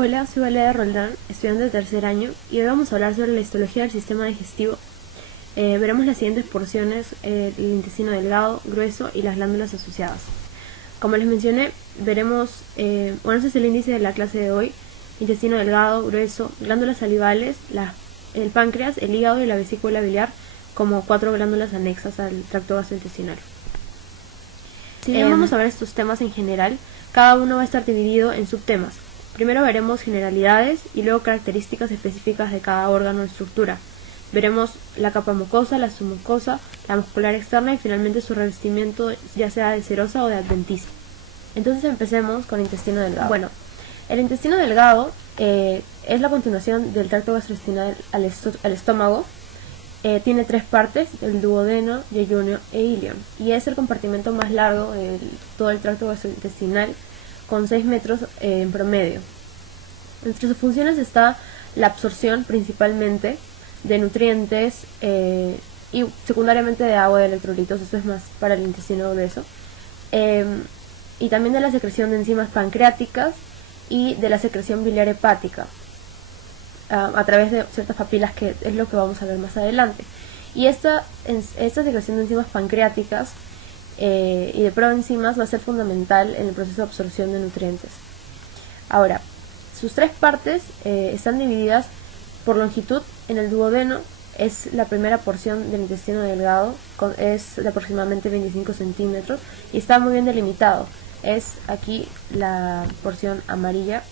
Hola, soy Valeria Roldán, estudiante de tercer año, y hoy vamos a hablar sobre la histología del sistema digestivo. Veremos las siguientes porciones: el intestino delgado, grueso y las glándulas asociadas. Como les mencioné, veremos, este es el índice de la clase de hoy: intestino delgado, grueso, glándulas salivales, el páncreas, el hígado y la vesícula biliar, como 4 glándulas anexas al tracto gastrointestinal. Si bien vamos a ver estos temas en general, cada uno va a estar dividido en subtemas. Primero veremos generalidades y luego características específicas de cada órgano o estructura. Veremos la capa mucosa, la submucosa, la muscular externa y finalmente su revestimiento, ya sea de serosa o de adventicia. Entonces empecemos con el intestino delgado. Bueno, el intestino delgado es la continuación del tracto gastrointestinal al estómago. Tiene 3 partes: el duodeno, yeyunio e ilion, y es el compartimento más largo de todo el tracto gastrointestinal, con 6 metros en promedio. Entre sus funciones está la absorción principalmente de nutrientes y secundariamente de agua y de electrolitos. Esto es más para el intestino grueso, y también de la secreción de enzimas pancreáticas y de la secreción biliar hepática a través de ciertas papilas, que es lo que vamos a ver más adelante. Y esta secreción de enzimas pancreáticas y de proenzimas va a ser fundamental en el proceso de absorción de nutrientes. Ahora, sus 3 partes están divididas por longitud. En el duodeno es la primera porción del intestino delgado, es de aproximadamente 25 centímetros y está muy bien delimitado. Es aquí la porción amarilla,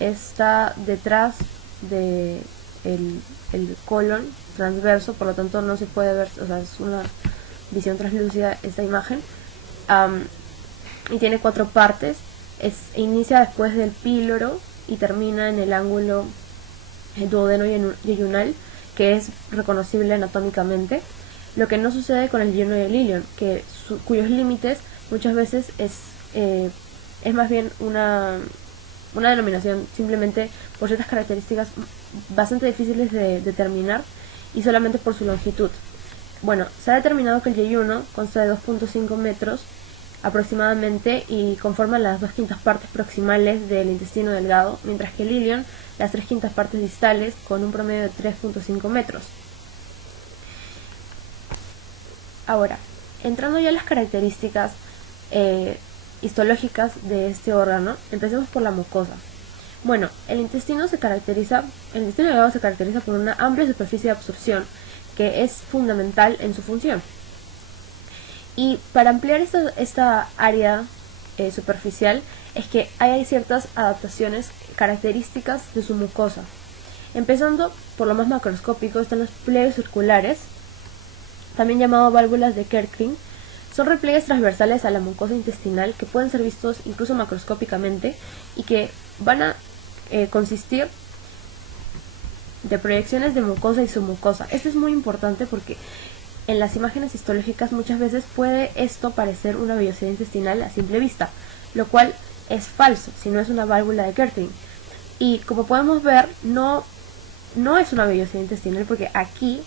está detrás de el colon transverso, por lo tanto no se puede ver, o sea, es una visión translúcida esta imagen, y tiene 4 partes. Inicia después del píloro y termina en el ángulo duodeno yeyunal, que es reconocible anatómicamente, lo que no sucede con el yeyuno y el ilion, cuyos límites muchas veces es más bien una denominación simplemente por ciertas características bastante difíciles de determinar y solamente por su longitud. Bueno, se ha determinado que el yeyuno consta de 2.5 metros aproximadamente y conforma las 2/5 partes proximales del intestino delgado, mientras que el ilion las 3/5 partes distales, con un promedio de 3.5 metros. Ahora, entrando ya a las características histológicas de este órgano, empecemos por la mucosa. Bueno, el intestino delgado se caracteriza por una amplia superficie de absorción, que es fundamental en su función. Y para ampliar esta área superficial es que hay ciertas adaptaciones características de su mucosa. Empezando por lo más macroscópico están los pliegues circulares, también llamados válvulas de Kerkring. Son repliegues transversales a la mucosa intestinal que pueden ser vistos incluso macroscópicamente y que van a consistir de proyecciones de mucosa y submucosa. Esto es muy importante porque en las imágenes histológicas muchas veces puede esto parecer una vellosidad intestinal a simple vista, lo cual es falso si no es una válvula de Kerkring. Y como podemos ver, no es una vellosidad intestinal, porque aquí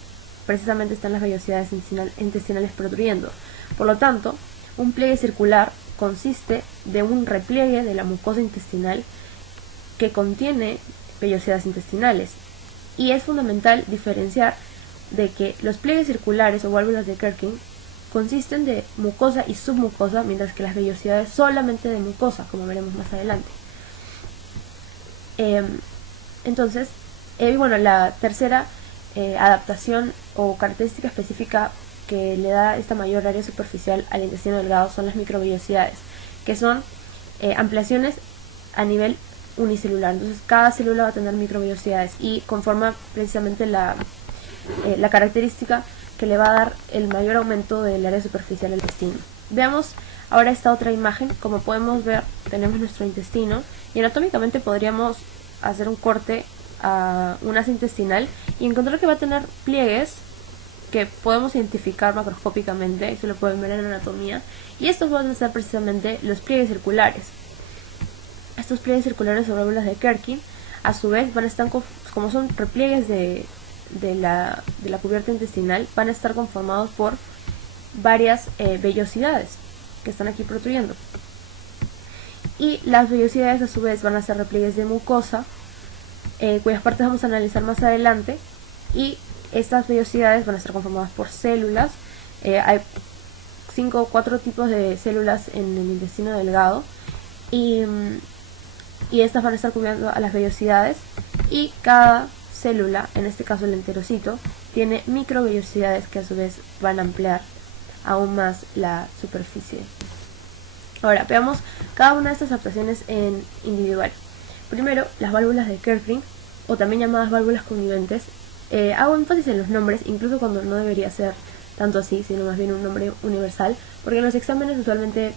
precisamente están las vellosidades intestinales protruyendo. Por lo tanto, un pliegue circular consiste de un repliegue de la mucosa intestinal que contiene vellosidades intestinales, y es fundamental diferenciar de que los pliegues circulares o válvulas de Kerkring consisten de mucosa y submucosa, mientras que las vellosidades solamente de mucosa, como veremos más adelante. Entonces, bueno, la tercera adaptación o característica específica que le da esta mayor área superficial al intestino delgado son las microvellosidades, que son ampliaciones a nivel unicelular. Entonces cada célula va a tener microvellosidades y conforma precisamente la característica que le va a dar el mayor aumento del área superficial del intestino. Veamos ahora esta otra imagen. Como podemos ver, tenemos nuestro intestino y anatómicamente podríamos hacer un corte a un asa intestinal y encontrar que va a tener pliegues que podemos identificar macroscópicamente, eso lo pueden ver en la anatomía, y estos van a ser precisamente los pliegues circulares. Estos pliegues circulares o válvulas de Kerkring, a su vez, van a estar, como son repliegues de la cubierta intestinal, van a estar conformados por varias vellosidades que están aquí protruyendo. Y las vellosidades a su vez van a ser repliegues de mucosa, cuyas partes vamos a analizar más adelante, y estas vellosidades van a estar conformadas por células. Hay 5 o 4 tipos de células en el intestino delgado, y estas van a estar cubriendo a las vellosidades, y cada célula, en este caso el enterocito, tiene microvellosidades que a su vez van a ampliar aún más la superficie. Ahora, veamos cada una de estas adaptaciones en individual. Primero, las válvulas de Kerfring, o también llamadas válvulas conniventes. Hago énfasis en los nombres, incluso cuando no debería ser tanto así, sino más bien un nombre universal, porque en los exámenes usualmente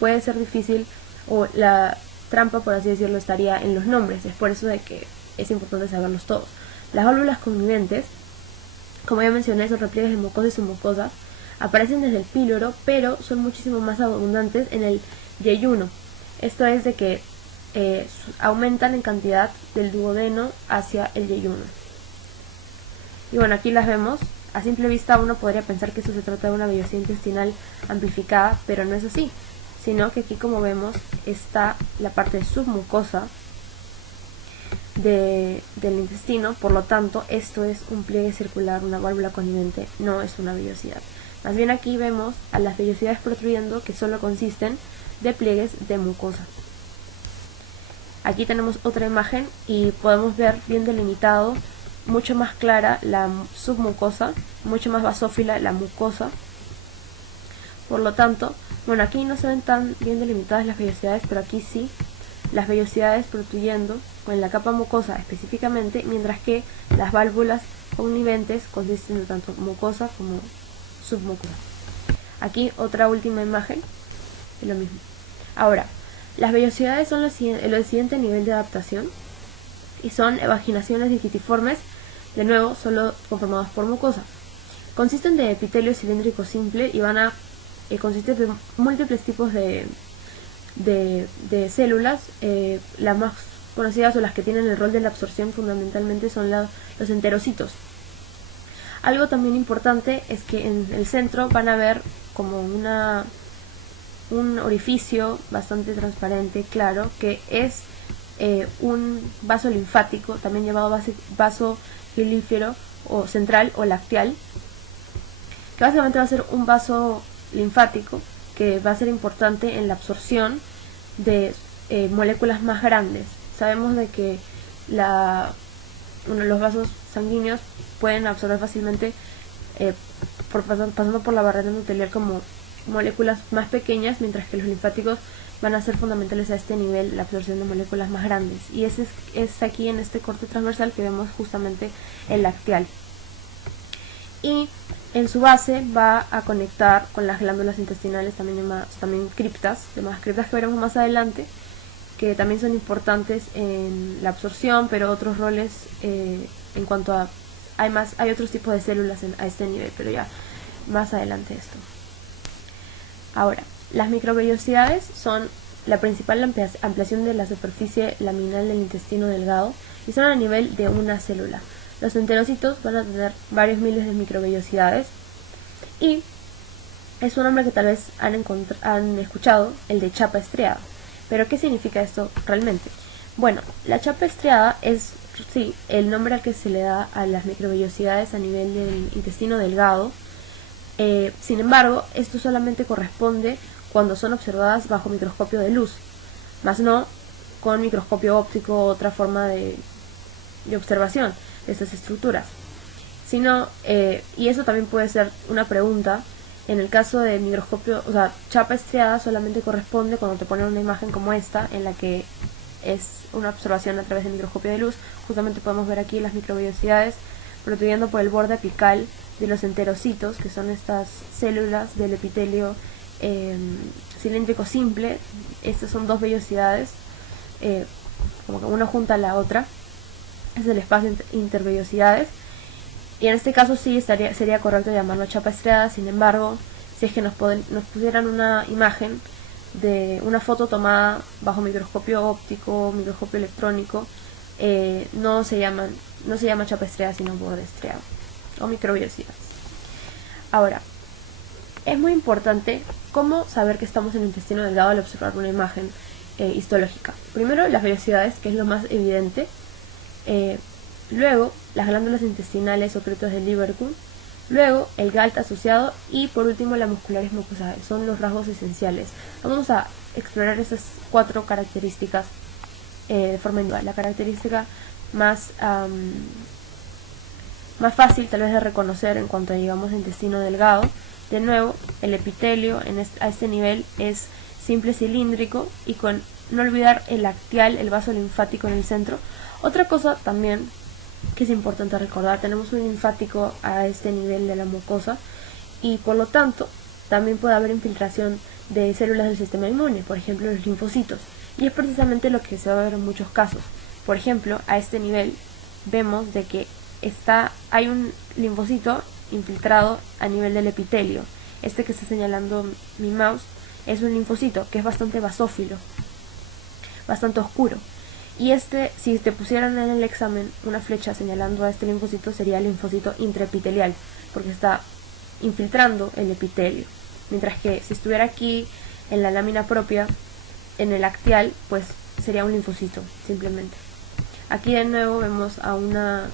puede ser difícil, o la trampa, por así decirlo, estaría en los nombres. Es por eso de que es importante saberlos todos. Las válvulas conniventes, como ya mencioné, son repliegues de mucosa y submucosa. Aparecen desde el píloro, pero son muchísimo más abundantes en el yeyuno. Esto es de que aumentan en cantidad del duodeno hacia el yeyuno. Y bueno, aquí las vemos. A simple vista uno podría pensar que esto se trata de una vellosidad intestinal amplificada, pero no es así, sino que aquí, como vemos, está la parte submucosa del intestino. Por lo tanto, esto es un pliegue circular, una válvula connivente, no es una vellosidad. Más bien aquí vemos a las vellosidades protruyendo, que solo consisten de pliegues de mucosa. Aquí tenemos otra imagen y podemos ver bien delimitado, mucho más clara la submucosa, mucho más basófila la mucosa. Por lo tanto, bueno, aquí no se ven tan bien delimitadas las vellosidades, pero aquí sí, las vellosidades protruyendo en la capa mucosa específicamente, mientras que las válvulas conniventes consisten de tanto mucosa como submucosa. Aquí otra última imagen, es lo mismo. Ahora, las vellosidades son el siguiente nivel de adaptación, y son evaginaciones digitiformes, de nuevo solo conformadas por mucosa. Consisten de epitelio cilíndrico simple y van a consistir de múltiples tipos de células. Las más conocidas, o las que tienen el rol de la absorción, fundamentalmente son los enterocitos. Algo también importante es que en el centro van a ver como un orificio bastante transparente, claro, que es un vaso linfático, también llamado vaso pilífero o central o lacteal, que básicamente va a ser un vaso linfático que va a ser importante en la absorción de moléculas más grandes. Sabemos de que los vasos sanguíneos pueden absorber fácilmente, pasando por la barrera endotelial, como moléculas más pequeñas, mientras que los linfáticos van a ser fundamentales a este nivel, la absorción de moléculas más grandes. Y ese es aquí en este corte transversal que vemos justamente el lacteal. Y en su base va a conectar con las glándulas intestinales, también criptas, llamadas criptas, que veremos más adelante, que también son importantes en la absorción, pero otros roles en cuanto a... Hay otros tipos de células a este nivel, pero ya más adelante esto. Ahora, las microvellosidades son la principal ampliación de la superficie laminal del intestino delgado y son a nivel de una célula. Los enterocitos van a tener varios miles de microvellosidades, y es un nombre que tal vez han escuchado, el de chapa estriada. ¿Pero qué significa esto realmente? Bueno, la chapa estriada es, sí, el nombre al que se le da a las microvellosidades a nivel del intestino delgado. Sin embargo, esto solamente corresponde cuando son observadas bajo microscopio de luz, más no con microscopio óptico o otra forma de observación de estas estructuras. Y eso también puede ser una pregunta. En el caso de microscopio, o sea, chapa estriada solamente corresponde cuando te ponen una imagen como esta, en la que es una observación a través de microscopio de luz. Justamente podemos ver aquí las microvellosidades protruyendo por el borde apical de los enterocitos, que son estas células del epitelio cilíndrico simple. Estas son dos vellosidades, como que una junta a la otra. Es el espacio intervellosidades. Y en este caso sí sería correcto llamarlo chapa estriada. Sin embargo, si es que nos pusieran una imagen de una foto tomada bajo microscopio óptico, microscopio electrónico, no se llama chapa estriada, sino borde estriado o microvellosidades. Ahora, Es muy importante cómo saber que estamos en el intestino delgado al observar una imagen histológica. Primero, las vellosidades, que es lo más evidente. Luego, las glándulas intestinales secretas del Lieberkühn. Luego, el GALT asociado. Y por último, la muscularis mucosae. Son los rasgos esenciales. Vamos a explorar esas 4 características de forma individual. La característica más fácil tal vez de reconocer en cuanto a, digamos, intestino delgado. De nuevo, el epitelio a este nivel es simple cilíndrico y con no olvidar el actial, el vaso linfático en el centro. Otra cosa también que es importante recordar, tenemos un linfático a este nivel de la mucosa y por lo tanto también puede haber infiltración de células del sistema inmune, por ejemplo los linfocitos, y es precisamente lo que se va a ver en muchos casos. Por ejemplo, a este nivel vemos de que hay un linfocito infiltrado a nivel del epitelio. Este que está señalando mi mouse es un linfocito que es bastante basófilo, bastante oscuro. Y si te pusieran en el examen una flecha señalando a este linfocito, sería el linfocito intraepitelial, porque está infiltrando el epitelio. Mientras que si estuviera aquí en la lámina propia, en el actial, pues sería un linfocito, simplemente. Aquí de nuevo vemos a una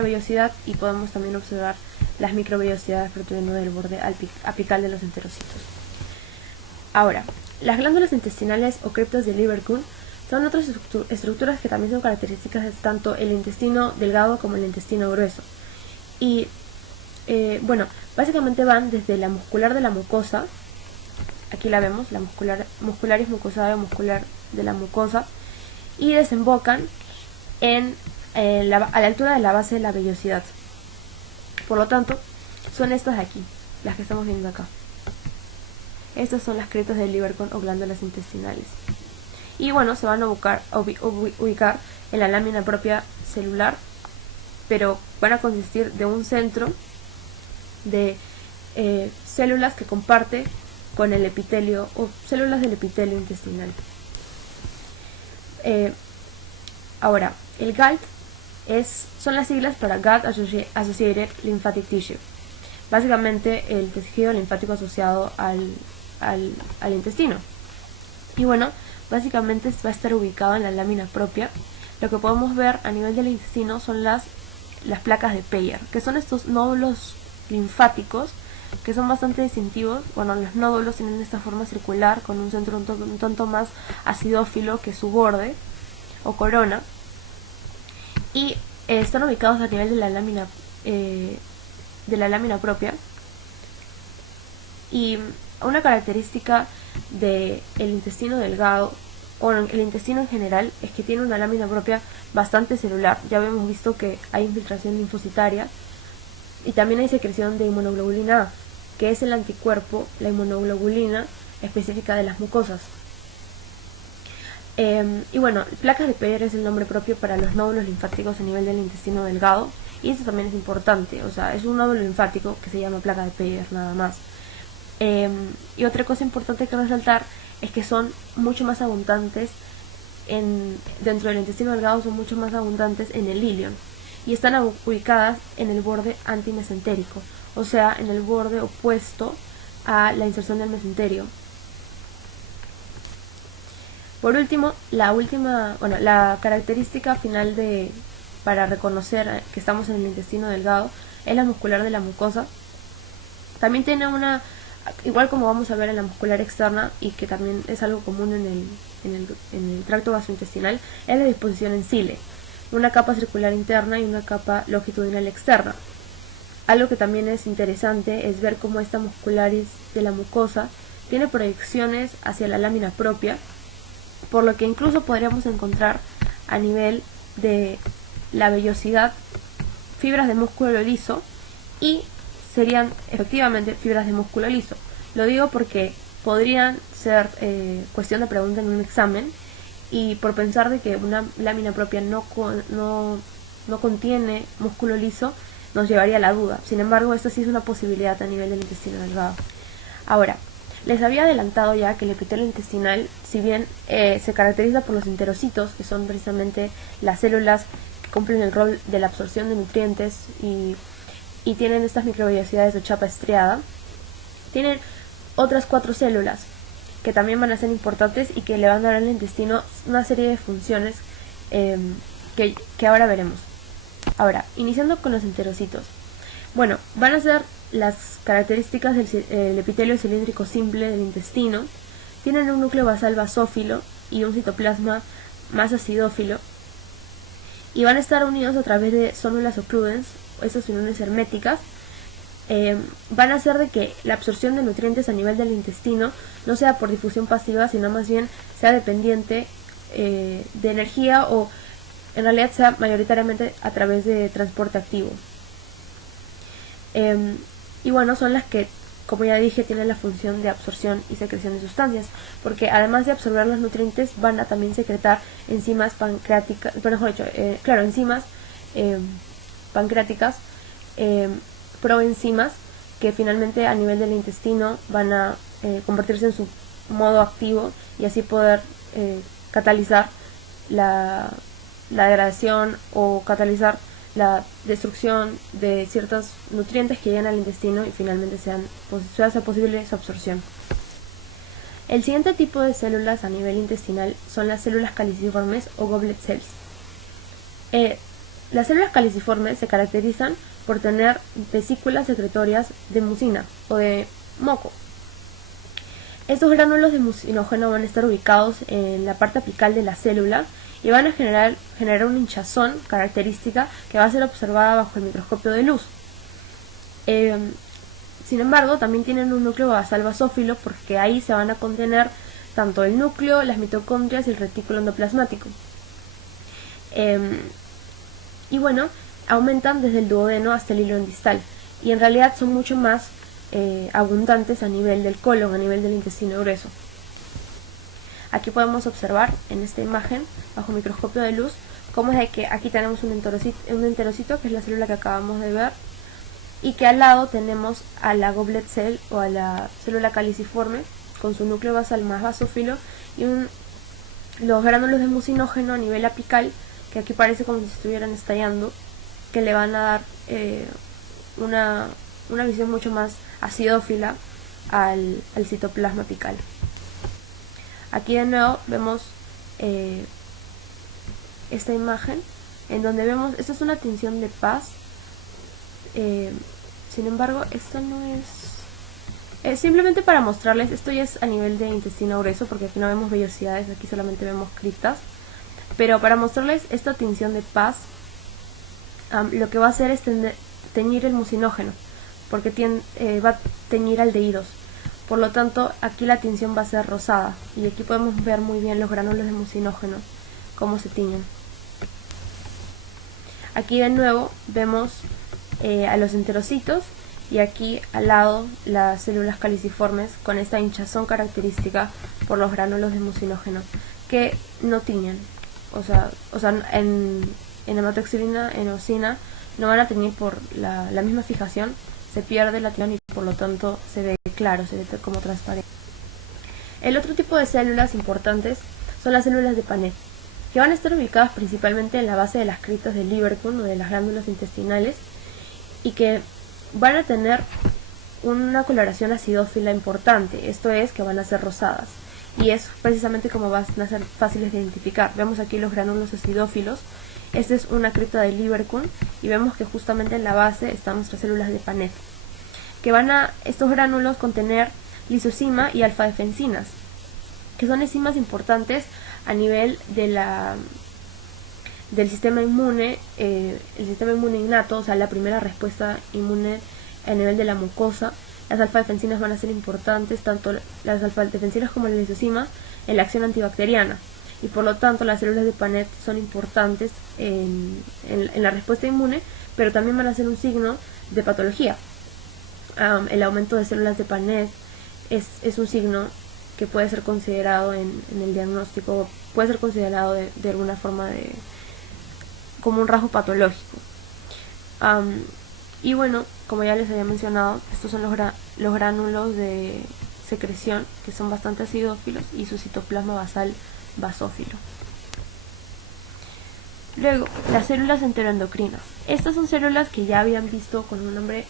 vellosidad y podemos también observar las microvellosidades proteínas del borde apical de los enterocitos. Ahora, las glándulas intestinales o criptas de Lieberkühn son otras estructuras que también son características de tanto el intestino delgado como el intestino grueso. Y bueno, básicamente van desde la muscular de la mucosa, aquí la vemos, la muscularis mucosae o muscular de la mucosa, y desembocan a la altura de la base de la vellosidad. Por lo tanto, son estas de aquí, las que estamos viendo acá. Estas son las criptas del Lieberkühn o glándulas intestinales. Y bueno, se van a ubicar en la lámina propia celular, pero van a consistir de un centro de células que comparte con el epitelio o células del epitelio intestinal. Ahora, el GALT son las siglas para Gut Associated Lymphatic Tissue. Básicamente el tejido linfático asociado al intestino. Y bueno, básicamente va a estar ubicado en la lámina propia. Lo que podemos ver a nivel del intestino son las placas de Peyer, que son estos nódulos linfáticos que son bastante distintivos. Bueno, los nódulos tienen esta forma circular con un centro un tanto más acidófilo que su borde o corona, y están ubicados a nivel de la lámina propia. Y una característica del intestino delgado o el intestino en general es que tiene una lámina propia bastante celular. Ya habíamos visto que hay infiltración linfocitaria y también hay secreción de inmunoglobulina A, que es el anticuerpo, la inmunoglobulina específica de las mucosas. Y bueno, placas de Peyer es el nombre propio para los nódulos linfáticos a nivel del intestino delgado, y eso también es importante, o sea, es un nódulo linfático que se llama placa de Peyer nada más. Y otra cosa importante que resaltar es que son mucho más abundantes dentro del intestino delgado, son mucho más abundantes en el ilion, y están ubicadas en el borde antimesentérico, o sea, en el borde opuesto a la inserción del mesenterio. Por último, la característica final para reconocer que estamos en el intestino delgado es la muscular de la mucosa. También tiene igual como vamos a ver en la muscular externa, y que también es algo común en el tracto gastrointestinal, es la disposición en cile, una capa circular interna y una capa longitudinal externa. Algo que también es interesante es ver cómo esta muscularis de la mucosa tiene proyecciones hacia la lámina propia, por lo que incluso podríamos encontrar a nivel de la vellosidad fibras de músculo liso, y serían efectivamente fibras de músculo liso. Lo digo porque podrían ser cuestión de pregunta en un examen, y por pensar de que una lámina propia no contiene músculo liso nos llevaría a la duda. Sin embargo, esto sí es una posibilidad a nivel del intestino delgado. Ahora, les había adelantado ya que el epitelio intestinal, si bien se caracteriza por los enterocitos, que son precisamente las células que cumplen el rol de la absorción de nutrientes y tienen estas microvellosidades de chapa estriada, tienen otras 4 células que también van a ser importantes y que le van a dar al intestino una serie de funciones que ahora veremos. Ahora, iniciando con los enterocitos. Bueno, van a ser las características del epitelio cilíndrico simple del intestino. Tienen un núcleo basal basófilo y un citoplasma más acidófilo. Y van a estar unidos a través de zónulas occludens, esas uniones herméticas. Van a hacer de que la absorción de nutrientes a nivel del intestino no sea por difusión pasiva, sino más bien sea dependiente de energía, o en realidad sea mayoritariamente a través de transporte activo. Y bueno, son las que, como ya dije, tienen la función de absorción y secreción de sustancias, porque además de absorber los nutrientes van a también secretar enzimas pancreáticas, enzimas pancreáticas, proenzimas, que finalmente a nivel del intestino van a convertirse en su modo activo y así poder catalizar la degradación o catalizar la destrucción de ciertos nutrientes que llegan al intestino y finalmente sea posible su absorción. El siguiente tipo de células a nivel intestinal son las células caliciformes o goblet cells. Las células caliciformes se caracterizan por tener vesículas secretorias de mucina o de moco. Estos gránulos de mucinógeno van a estar ubicados en la parte apical de la célula y van a generar una hinchazón característica que va a ser observada bajo el microscopio de luz. Sin embargo, también tienen un núcleo basal basófilo, porque ahí se van a contener tanto el núcleo, las mitocondrias y el retículo endoplasmático. Y bueno, aumentan desde el duodeno hasta el hilón distal, y en realidad son mucho más abundantes a nivel del colon, a nivel del intestino grueso. Aquí podemos observar en esta imagen, bajo microscopio de luz, cómo es de que aquí tenemos un enterocito, que es la célula que acabamos de ver, y que al lado tenemos a la goblet cell o a la célula caliciforme con su núcleo basal más basófilo y los gránulos de mucinógeno a nivel apical, que aquí parece como si estuvieran estallando, que le van a dar una visión mucho más acidófila al citoplasma apical. Aquí de nuevo vemos esta imagen en donde vemos, esta es una tinción de Paz, sin embargo esto no es simplemente para mostrarles, esto ya es a nivel de intestino grueso, porque aquí no vemos vellosidades, aquí solamente vemos criptas, pero para mostrarles esta tinción de Paz, lo que va a hacer es teñir el mucinógeno, porque va a teñir aldehídos. Por lo tanto, aquí la tinción va a ser rosada, y aquí podemos ver muy bien los gránulos de mucinógeno, cómo se tiñen. Aquí de nuevo vemos a los enterocitos, y aquí al lado las células caliciformes con esta hinchazón característica por los gránulos de mucinógeno, que no tiñen. O sea en hematoxilina, en eosina, no van a teñir por la misma fijación, se pierde la tinción y por lo tanto se ve claro, se ve como transparente. El otro tipo de células importantes son las células de Paneth, que van a estar ubicadas principalmente en la base de las criptas del Lieberkühn o de las glándulas intestinales, y que van a tener una coloración acidófila importante, esto es que van a ser rosadas, y es precisamente como van a ser fáciles de identificar. Vemos aquí los gránulos acidófilos. Esta es una cripta del Lieberkühn y vemos que justamente en la base están nuestras células de Paneth, que van a estos gránulos contener lisozima y alfa-defensinas, que son enzimas importantes a nivel de del sistema inmune, el sistema inmune innato, o sea, la primera respuesta inmune a nivel de la mucosa. Las alfa-defensinas van a ser importantes, tanto las alfa-defensinas como la lisozima, en la acción antibacteriana. Y por lo tanto las células de Paneth son importantes en la respuesta inmune, pero también van a ser un signo de patología. El aumento de células de Paneth es un signo que puede ser considerado en el diagnóstico, puede ser considerado de alguna forma como un rasgo patológico. Y bueno, como ya les había mencionado, estos son los gránulos de secreción, que son bastante acidófilos, y su citoplasma basal basófilo. Luego, las células enteroendocrinas. Estas son células que ya habían visto con un nombre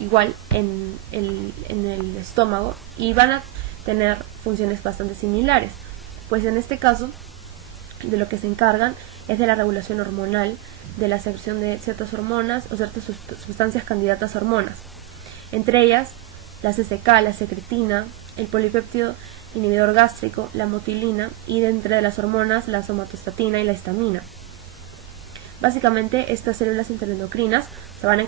igual en el estómago y van a tener funciones bastante similares. Pues en este caso, de lo que se encargan es de la regulación hormonal, de la secreción de ciertas hormonas o ciertas sustancias candidatas a hormonas. Entre ellas, la CCK, la secretina, el polipéptido inhibidor gástrico, la motilina y de entre las hormonas la somatostatina y la histamina. Básicamente estas células interendocrinas se van a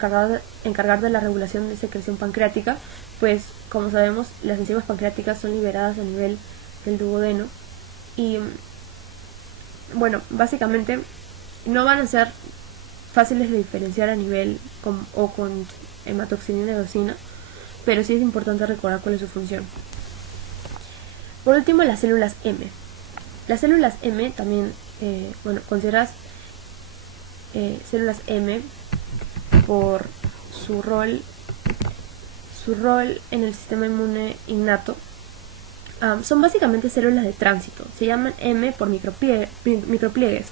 encargar de la regulación de secreción pancreática, pues como sabemos las enzimas pancreáticas son liberadas a nivel del duodeno y bueno, básicamente no van a ser fáciles de diferenciar a nivel con hematoxilina y eosina, pero sí es importante recordar cuál es su función. Por último, las células M. Las células M también, consideradas células M por su rol en el sistema inmune innato, son básicamente células de tránsito. Se llaman M por micropliegues,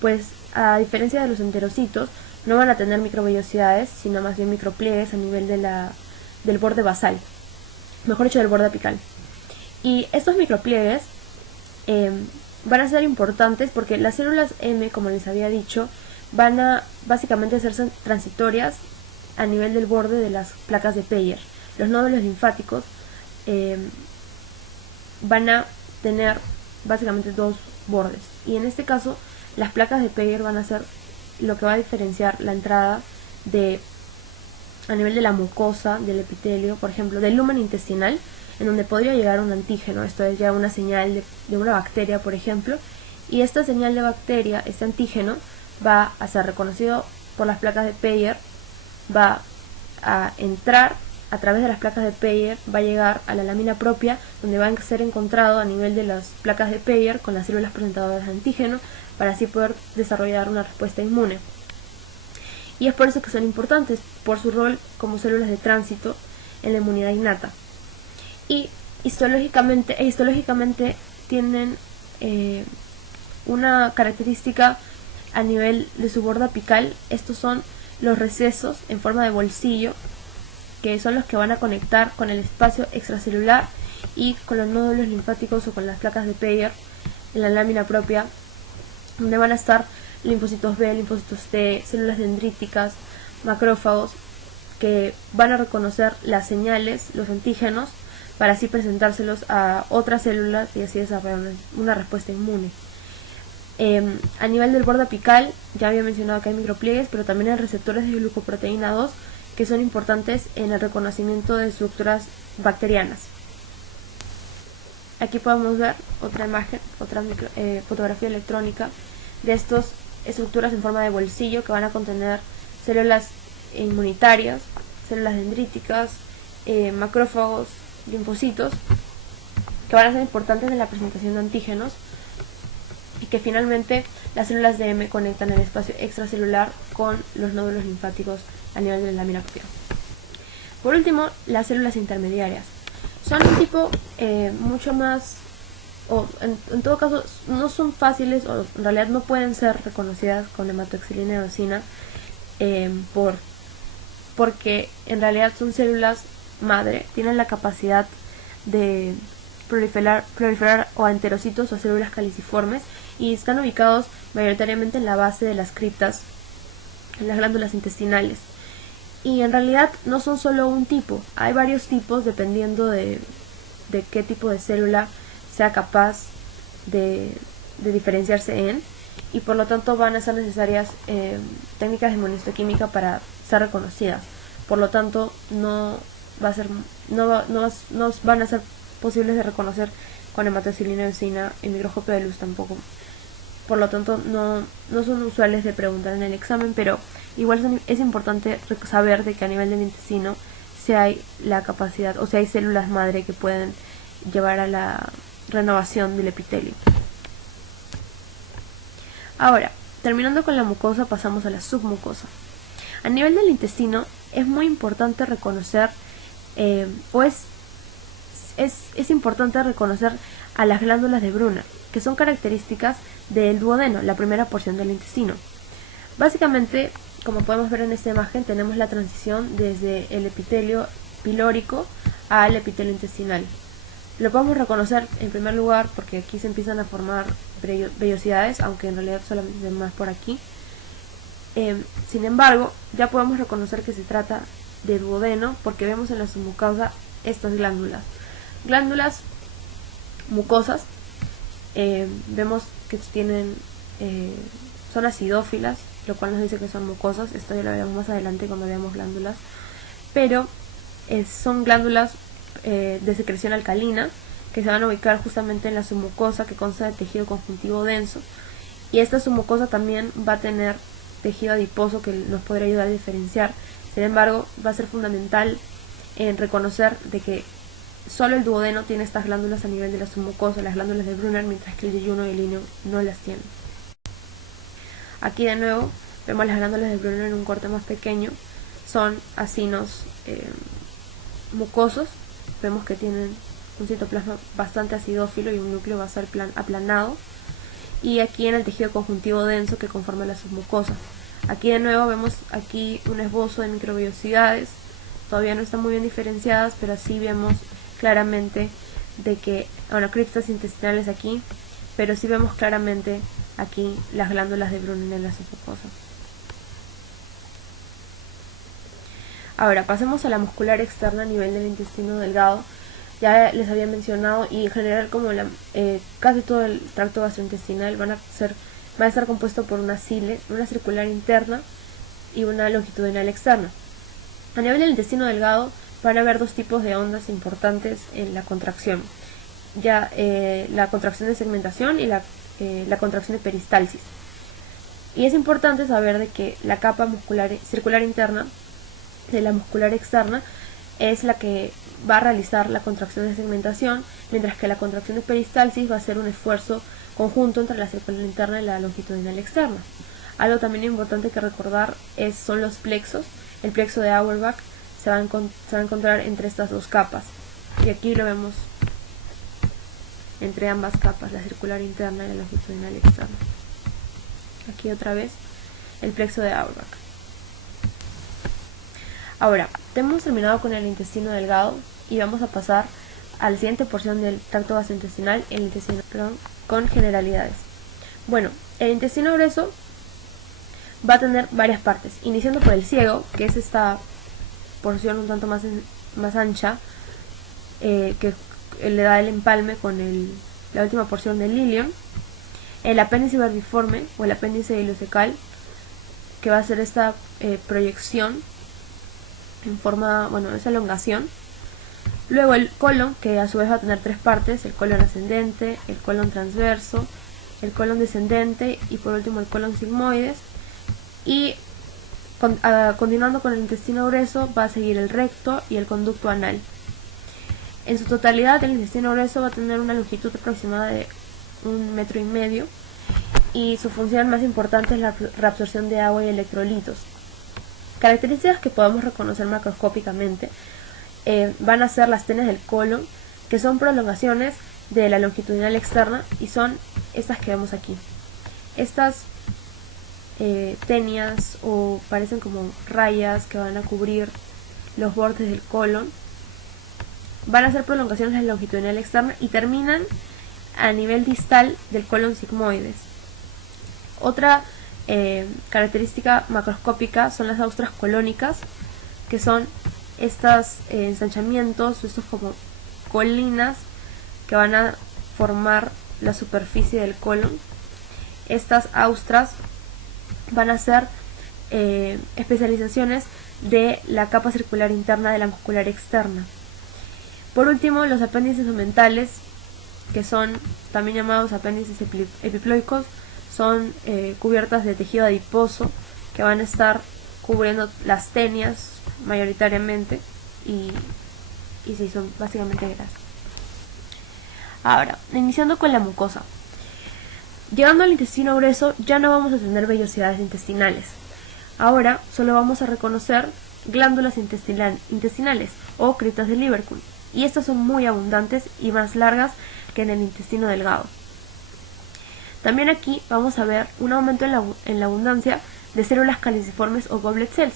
pues a diferencia de los enterocitos, no van a tener microvellosidades, sino más bien micropliegues a nivel del borde basal, mejor dicho, del borde apical. Y estos micropliegues van a ser importantes porque las células M, como les había dicho, van a básicamente ser transitorias a nivel del borde de las placas de Peyer. Los nódulos linfáticos van a tener básicamente dos bordes, y en este caso las placas de Peyer van a ser lo que va a diferenciar la entrada a nivel de la mucosa, del epitelio, por ejemplo, del lumen intestinal, en donde podría llegar un antígeno, esto es ya una señal de una bacteria, por ejemplo, y esta señal de bacteria, este antígeno, va a ser reconocido por las placas de Peyer, va a entrar a través de las placas de Peyer, va a llegar a la lámina propia, donde va a ser encontrado a nivel de las placas de Peyer con las células presentadoras de antígeno, para así poder desarrollar una respuesta inmune. Y es por eso que son importantes, por su rol como células de tránsito en la inmunidad innata. Y histológicamente tienen una característica a nivel de su borde apical. Estos son los recesos en forma de bolsillo, que son los que van a conectar con el espacio extracelular y con los nódulos linfáticos o con las placas de Peyer en la lámina propia, donde van a estar linfocitos B, linfocitos T, células dendríticas, macrófagos, que van a reconocer las señales, los antígenos, para así presentárselos a otras células y así desarrollar una respuesta inmune. A nivel del borde apical, ya había mencionado que hay micropliegues, pero también hay receptores de glucoproteína 2 que son importantes en el reconocimiento de estructuras bacterianas. Aquí podemos ver otra imagen, otra fotografía electrónica de estas estructuras en forma de bolsillo que van a contener células inmunitarias, células dendríticas, macrófagos, linfocitos, que van a ser importantes en la presentación de antígenos, y que finalmente las células de M conectan el espacio extracelular con los nódulos linfáticos a nivel de la lámina propia. Por último, las células intermediarias son un tipo mucho más, o en todo caso no son fáciles, o en realidad no pueden ser reconocidas con hematoxilina y eosina, porque en realidad son células madre, tienen la capacidad de proliferar o enterocitos o células caliciformes, y están ubicados mayoritariamente en la base de las criptas, en las glándulas intestinales. Y en realidad no son solo un tipo, hay varios tipos dependiendo de qué tipo de célula sea capaz de diferenciarse en, y por lo tanto van a ser necesarias técnicas de inmunohistoquímica para ser reconocidas. Por lo tanto no van a ser posibles de reconocer con hematoxilina y eosina, en microscopio de luz tampoco. Por lo tanto no son usuales de preguntar en el examen, pero igual es importante saber de que a nivel del intestino si hay la capacidad, o si hay células madre que pueden llevar a la renovación del epitelio. Ahora, terminando con la mucosa, pasamos a la submucosa. A nivel del intestino es muy importante reconocer, es importante reconocer a las glándulas de Brunner, que son características del duodeno, la primera porción del intestino. Básicamente, como podemos ver en esta imagen, tenemos la transición desde el epitelio pilórico al epitelio intestinal. Lo podemos reconocer en primer lugar porque aquí se empiezan a formar vellosidades, aunque en realidad solamente más por aquí. Sin embargo, ya podemos reconocer que se trata de duodeno porque vemos en la submucosa estas glándulas mucosas. Vemos que tienen son acidófilas, lo cual nos dice que son mucosas. Esto ya lo veremos más adelante cuando veamos glándulas, pero son glándulas de secreción alcalina que se van a ubicar justamente en la submucosa, que consta de tejido conjuntivo denso, y esta submucosa también va a tener tejido adiposo que nos podrá ayudar a diferenciar. Sin embargo, va a ser fundamental en reconocer de que solo el duodeno tiene estas glándulas a nivel de la submucosa, las glándulas de Brunner, mientras que el yeyuno y el lineo no las tienen. Aquí de nuevo vemos las glándulas de Brunner en un corte más pequeño, son acinos mucosos. Vemos que tienen un citoplasma bastante acidófilo y un núcleo basal aplanado, y aquí en el tejido conjuntivo denso que conforma la submucosa. Aquí de nuevo vemos aquí un esbozo de microvellosidades, todavía no están muy bien diferenciadas, pero así vemos claramente de que, bueno, criptas intestinales aquí, pero sí vemos claramente aquí las glándulas de Brunner en la submucosa. Ahora pasemos a la muscular externa a nivel del intestino delgado. Ya les había mencionado, y en general como casi todo el tracto gastrointestinal va a estar compuesto por una cile, una circular interna y una longitudinal externa. A nivel del intestino delgado van a haber dos tipos de ondas importantes en la contracción, ya la contracción de segmentación y la contracción de peristalsis. Y es importante saber de que la capa circular interna de la muscular externa es la que va a realizar la contracción de segmentación, mientras que la contracción de peristalsis va a ser un esfuerzo conjunto entre la circular interna y la longitudinal externa. Algo también importante que recordar son los plexos. El plexo de Auerbach se va a encontrar entre estas dos capas, y aquí lo vemos entre ambas capas, la circular interna y la longitudinal externa. Aquí otra vez el plexo de Auerbach. Ahora, hemos terminado con el intestino delgado y vamos a pasar a la siguiente porción del tracto gastrointestinal, el intestino con generalidades. Bueno, el intestino grueso va a tener varias partes, iniciando por el ciego, que es esta porción un tanto más ancha, que le da el empalme con la última porción del ilion. El apéndice vermiforme o el apéndice ileocecal, que va a ser esta proyección en forma, esa elongación. Luego el colon, que a su vez va a tener tres partes: el colon ascendente, el colon transverso, el colon descendente y por último el colon sigmoides. Y continuando con el intestino grueso va a seguir el recto y el conducto anal. En su totalidad el intestino grueso va a tener una longitud aproximada de 1,5 metros y su función más importante es la reabsorción de agua y electrolitos. Características que podemos reconocer macroscópicamente van a ser las tenias del colon, que son prolongaciones de la longitudinal externa, y son estas que vemos aquí. Estas tenias o parecen como rayas que van a cubrir los bordes del colon, van a ser prolongaciones de la longitudinal externa y terminan a nivel distal del colon sigmoides. Otra característica macroscópica son las austras colónicas, que son estos ensanchamientos, estos como colinas que van a formar la superficie del colon. Estas austras van a ser especializaciones de la capa circular interna de la muscular externa. Por último, los apéndices omentales, que son también llamados apéndices epiploicos, son cubiertas de tejido adiposo que van a estar cubriendo las tenias mayoritariamente y sí, son básicamente grasas. Ahora, iniciando con la mucosa. Llegando al intestino grueso ya no vamos a tener vellosidades intestinales. Ahora solo vamos a reconocer glándulas intestinales o criptas de Lieberkühn, y estas son muy abundantes y más largas que en el intestino delgado. También aquí vamos a ver un aumento en la abundancia de células caliciformes o goblet cells.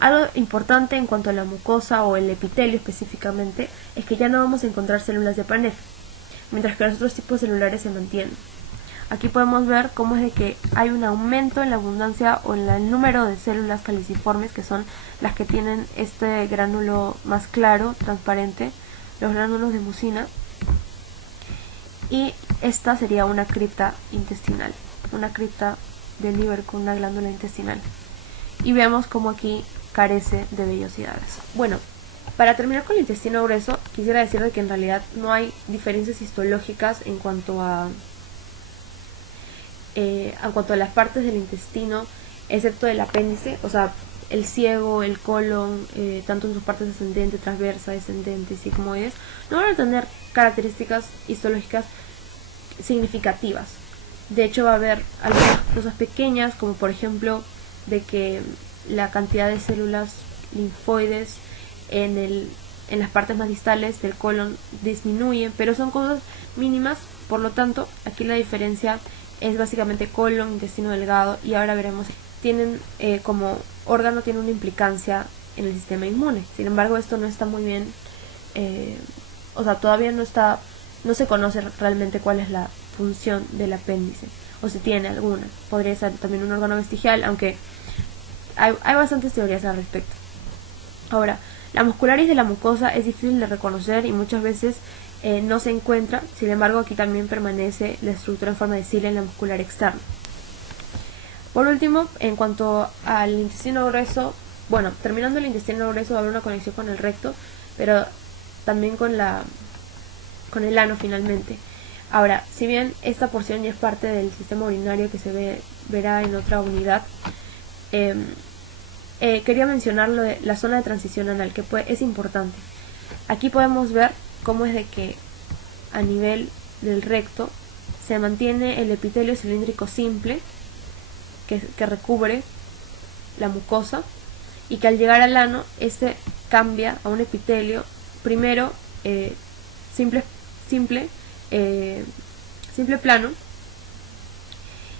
Algo importante en cuanto a la mucosa o el epitelio específicamente es que ya no vamos a encontrar células de Paneth, mientras que los otros tipos celulares se mantienen. Aquí podemos ver cómo es de que hay un aumento en la abundancia o en el número de células caliciformes, que son las que tienen este gránulo más claro, transparente, los gránulos de mucina, y esta sería una cripta intestinal, una cripta del liver con una glándula intestinal. Y vemos cómo aquí carece de vellosidades. Bueno, para terminar con el intestino grueso, quisiera decir que en realidad no hay diferencias histológicas en cuanto a las partes del intestino, excepto el apéndice, o sea, el ciego, el colon, tanto en sus partes ascendente, transversa, descendente, sigmoides, no van a tener características histológicas significativas. De hecho, va a haber algunas cosas pequeñas, como por ejemplo de que la cantidad de células linfoides en las partes más distales del colon disminuye, pero son cosas mínimas. Por lo tanto, aquí la diferencia es básicamente colon, intestino delgado, y ahora veremos, tienen como órgano, tiene una implicancia en el sistema inmune. Sin embargo, esto no está muy bien, o sea, todavía no se conoce realmente cuál es la función del apéndice, o si tiene alguna. Podría ser también un órgano vestigial, aunque hay bastantes teorías al respecto. Ahora, la muscularis de la mucosa es difícil de reconocer y muchas veces no se encuentra. Sin embargo, aquí también permanece la estructura en forma de cilia en la muscular externa. Por último, en cuanto al intestino grueso, bueno, terminando el intestino grueso va a haber una conexión con el recto, pero también con el ano finalmente. Ahora, si bien esta porción ya es parte del sistema urinario que se verá en otra unidad, quería mencionar lo de la zona de transición anal, que es importante. Aquí podemos ver cómo es de que a nivel del recto se mantiene el epitelio cilíndrico simple que recubre la mucosa, y que al llegar al ano este cambia a un epitelio primero simple plano,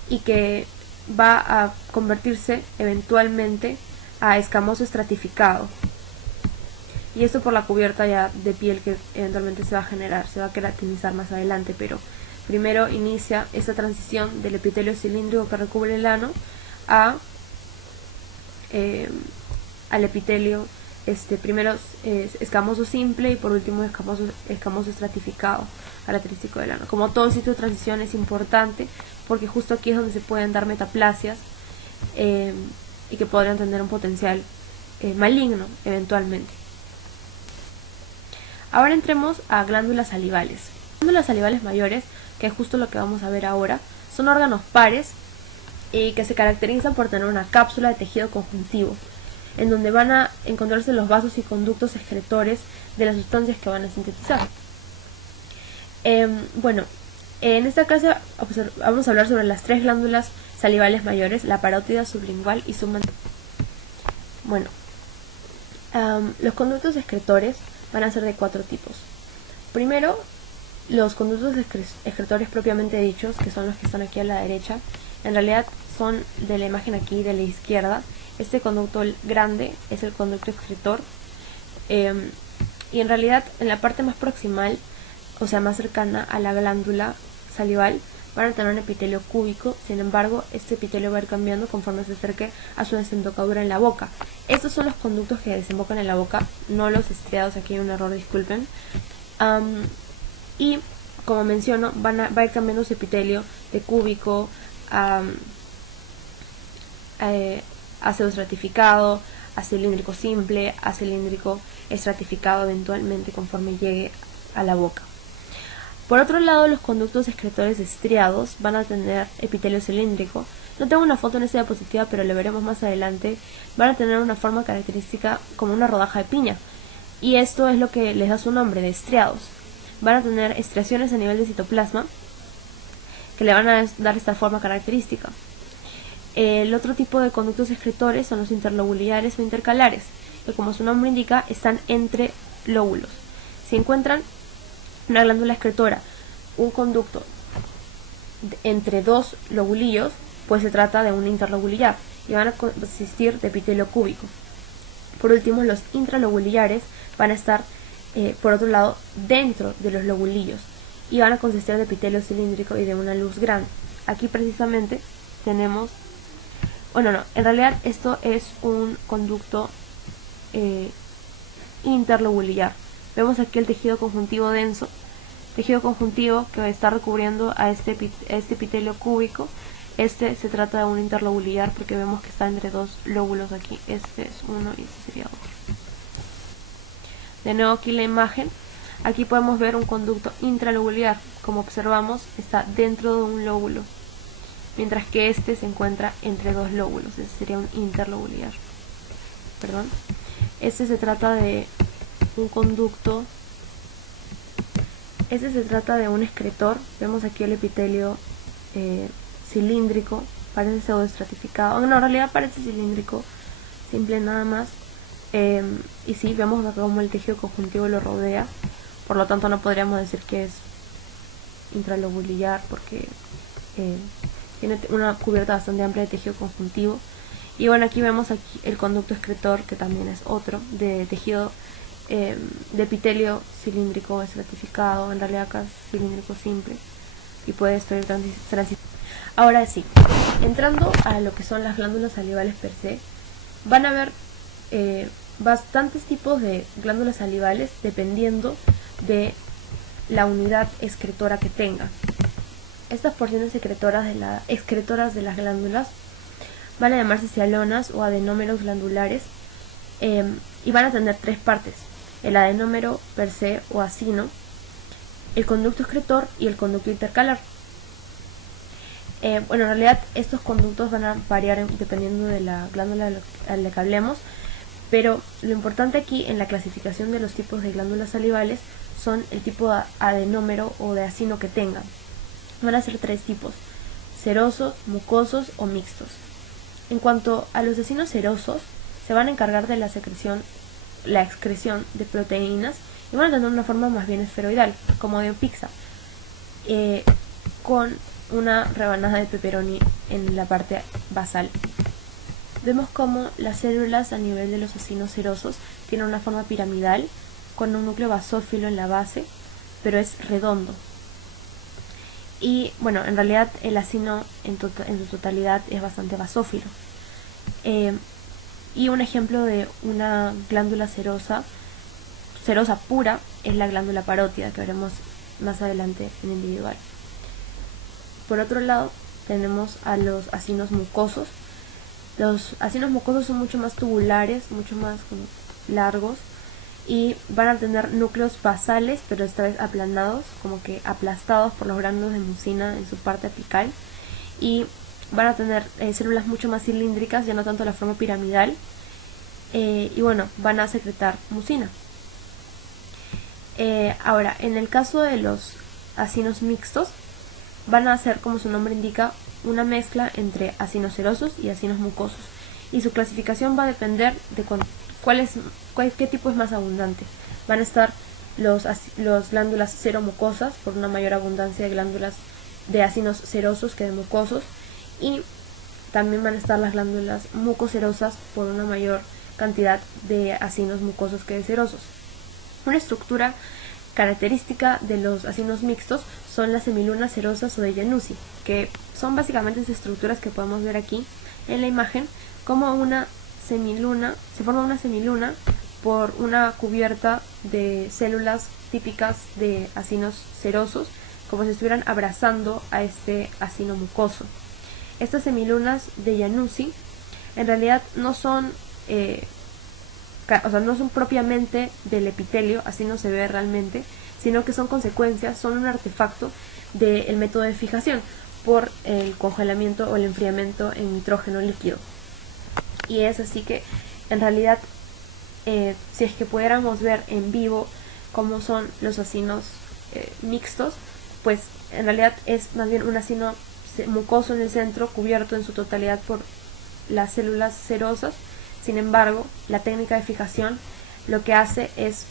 y que va a convertirse eventualmente a escamoso estratificado, y esto por la cubierta ya de piel que eventualmente se va a queratinizar más adelante, pero primero inicia esta transición del epitelio cilíndrico que recubre el ano al epitelio primero escamoso simple y por último escamoso estratificado, característico del ano. Como todo sitio de transición es importante porque justo aquí es donde se pueden dar metaplasias y que podrían tener un potencial maligno eventualmente. Ahora entremos a glándulas salivales. Glándulas salivales mayores, que es justo lo que vamos a ver ahora, son órganos pares y que se caracterizan por tener una cápsula de tejido conjuntivo, en donde van a encontrarse los vasos y conductos excretores de las sustancias que van a sintetizar. Bueno, en esta clase vamos a hablar sobre las tres glándulas salivales mayores, la parótida, sublingual y submandibular. Bueno, los conductos excretores van a ser de 4 tipos. Primero, los conductos excretores propiamente dichos, que son los que están aquí a la derecha, en realidad son de la imagen aquí de la izquierda. Este conducto grande es el conducto excretor, y en realidad en la parte más proximal, o sea más cercana a la glándula salival, van a tener un epitelio cúbico. Sin embargo, este epitelio va a ir cambiando conforme se acerque a su desembocadura en la boca. Estos son los conductos que desembocan en la boca, no los estriados. Aquí hay un error, disculpen. Y como menciono, va a ir cambiando su epitelio de cúbico a pseudoestratificado, a cilíndrico simple, a cilíndrico estratificado eventualmente conforme llegue a la boca. Por otro lado, los conductos excretores estriados van a tener epitelio cilíndrico. No tengo una foto en esta diapositiva, pero lo veremos más adelante. Van a tener una forma característica como una rodaja de piña, y esto es lo que les da su nombre de estriados. Van a tener estriaciones a nivel de citoplasma que le van a dar esta forma característica. El otro tipo de conductos excretores son los interlobulares o intercalares, que como su nombre indica están entre lóbulos. Se encuentran una glándula excretora, un conducto entre dos lobulillos, pues se trata de un interlobulillar y van a consistir de epitelio cúbico. Por último, los intralobulillares van a estar, por otro lado, dentro de los lobulillos y van a consistir de epitelio cilíndrico y de una luz grande. Aquí precisamente tenemos, bueno, no, en realidad esto es un conducto interlobulillar. Vemos aquí el tejido conjuntivo denso, tejido conjuntivo que está recubriendo a este epitelio cúbico. Este se trata de un interlobulillar porque vemos que está entre dos lóbulos aquí. Este es uno y este sería otro. De nuevo aquí la imagen. Aquí podemos ver un conducto intralobulillar. Como observamos, está dentro de un lóbulo, mientras que este se encuentra entre dos lóbulos. Este sería un interlobulillar. Perdón. Este se trata de un conducto. Este se trata de un excretor. Vemos aquí el epitelio cilíndrico, parece pseudoestratificado. No, en realidad parece cilíndrico, simple nada más. Y sí, vemos acá como el tejido conjuntivo lo rodea. Por lo tanto, no podríamos decir que es intralobulillar porque tiene una cubierta bastante amplia de tejido conjuntivo. Y bueno, aquí vemos aquí el conducto excretor, que también es otro, de tejido de epitelio cilíndrico estratificado. En realidad acá es cilíndrico simple y puede estar transitando. Ahora sí, entrando a lo que son las glándulas salivales per se, van a haber bastantes tipos de glándulas salivales dependiendo de la unidad excretora que tenga. Estas porciones excretoras de las glándulas van a llamarse cialonas o adenómeros glandulares y van a tener tres partes: el adenómero per se o acino, el conducto excretor y el conducto intercalar. Bueno, en realidad estos conductos van a variar dependiendo de la glándula a la que hablemos, pero lo importante aquí en la clasificación de los tipos de glándulas salivales son el tipo de adenómero o de acino que tengan. Van a ser tres tipos: serosos, mucosos o mixtos. En cuanto a los acinos serosos, se van a encargar de la excreción de proteínas y van a tener una forma más bien esferoidal, como de pizza, con una rebanada de pepperoni en la parte basal. Vemos como las células a nivel de los acinos serosos tienen una forma piramidal con un núcleo basófilo en la base, pero es redondo. Y bueno, en realidad el acino en su totalidad es bastante basófilo. Y un ejemplo de una glándula serosa pura es la glándula parótida, que veremos más adelante en individual. Por otro lado, tenemos a los acinos mucosos. Los acinos mucosos son mucho más tubulares, mucho más largos, y van a tener núcleos basales, pero esta vez aplanados, como que aplastados por los granos de mucina en su parte apical, y van a tener células mucho más cilíndricas, ya no tanto la forma piramidal, y bueno, van a secretar mucina. Ahora, en el caso de los acinos mixtos, van a ser, como su nombre indica, una mezcla entre acinos serosos y acinos mucosos, y su clasificación va a depender de qué tipo es más abundante. Van a estar los glándulas seromucosas, por una mayor abundancia de glándulas de acinos serosos que de mucosos, y también van a estar las glándulas mucoserosas por una mayor cantidad de acinos mucosos que de serosos. Una estructura característica de los acinos mixtos son las semilunas serosas o de Januzzi, que son básicamente esas estructuras que podemos ver aquí en la imagen, como se forma una semiluna por una cubierta de células típicas de acinos serosos, como si estuvieran abrazando a este acino mucoso. Estas semilunas de Januzzi en realidad no son propiamente del epitelio, así no se ve realmente, sino que son consecuencias, son un artefacto del método de fijación por el congelamiento o el enfriamiento en nitrógeno líquido. Y es así que en realidad, si es que pudiéramos ver en vivo cómo son los acinos mixtos, pues en realidad es más bien un acino mucoso en el centro, cubierto en su totalidad por las células serosas. Sin embargo, la técnica de fijación lo que hace es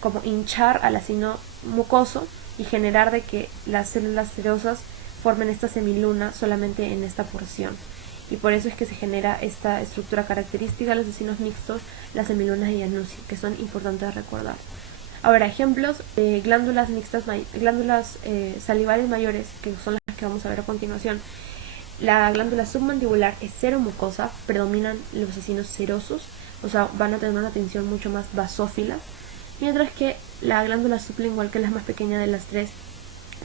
como hinchar al acino mucoso y generar de que las células serosas formen esta semiluna solamente en esta porción. Y por eso es que se genera esta estructura característica de los acinos mixtos, las semilunas de Januzzi, que son importantes de recordar. Ahora, ejemplos de glándulas mixtas, glándulas salivales mayores, que son las que vamos a ver a continuación. La glándula submandibular es seromucosa, predominan los acinos serosos, o sea, van a tener una tensión mucho más basófila, mientras que la glándula sublingual, que es la más pequeña de las tres,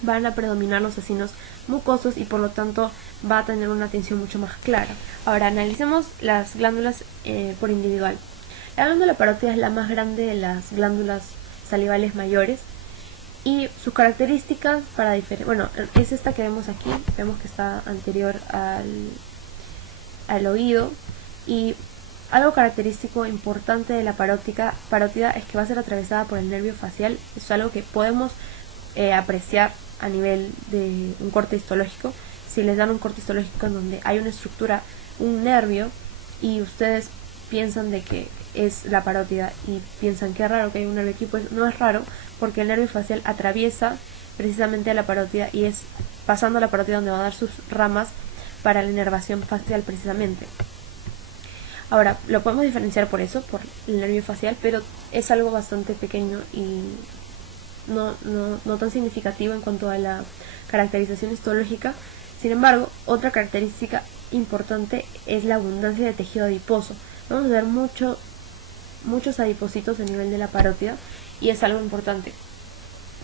van a predominar los acinos mucosos y por lo tanto va a tener una tensión mucho más clara. Ahora analicemos las glándulas por individual. La glándula parótida es la más grande de las glándulas salivales mayores y sus características para bueno, es esta que vemos aquí, vemos que está anterior al oído, y algo característico importante de la parótida es que va a ser atravesada por el nervio facial. Es algo que podemos apreciar a nivel de un corte histológico. Si les dan un corte histológico en donde hay una estructura, un nervio, y ustedes piensan de que es la parótida y piensan que es raro que hay un nervio aquí, pues no es raro, porque el nervio facial atraviesa precisamente a la parótida y es pasando a la parótida donde va a dar sus ramas para la inervación facial precisamente. Ahora, lo podemos diferenciar por eso, por el nervio facial, pero es algo bastante pequeño y no tan significativo en cuanto a la caracterización histológica. Sin embargo, otra característica importante es la abundancia de tejido adiposo. Vamos a ver muchos adipocitos a nivel de la parótida y es algo importante.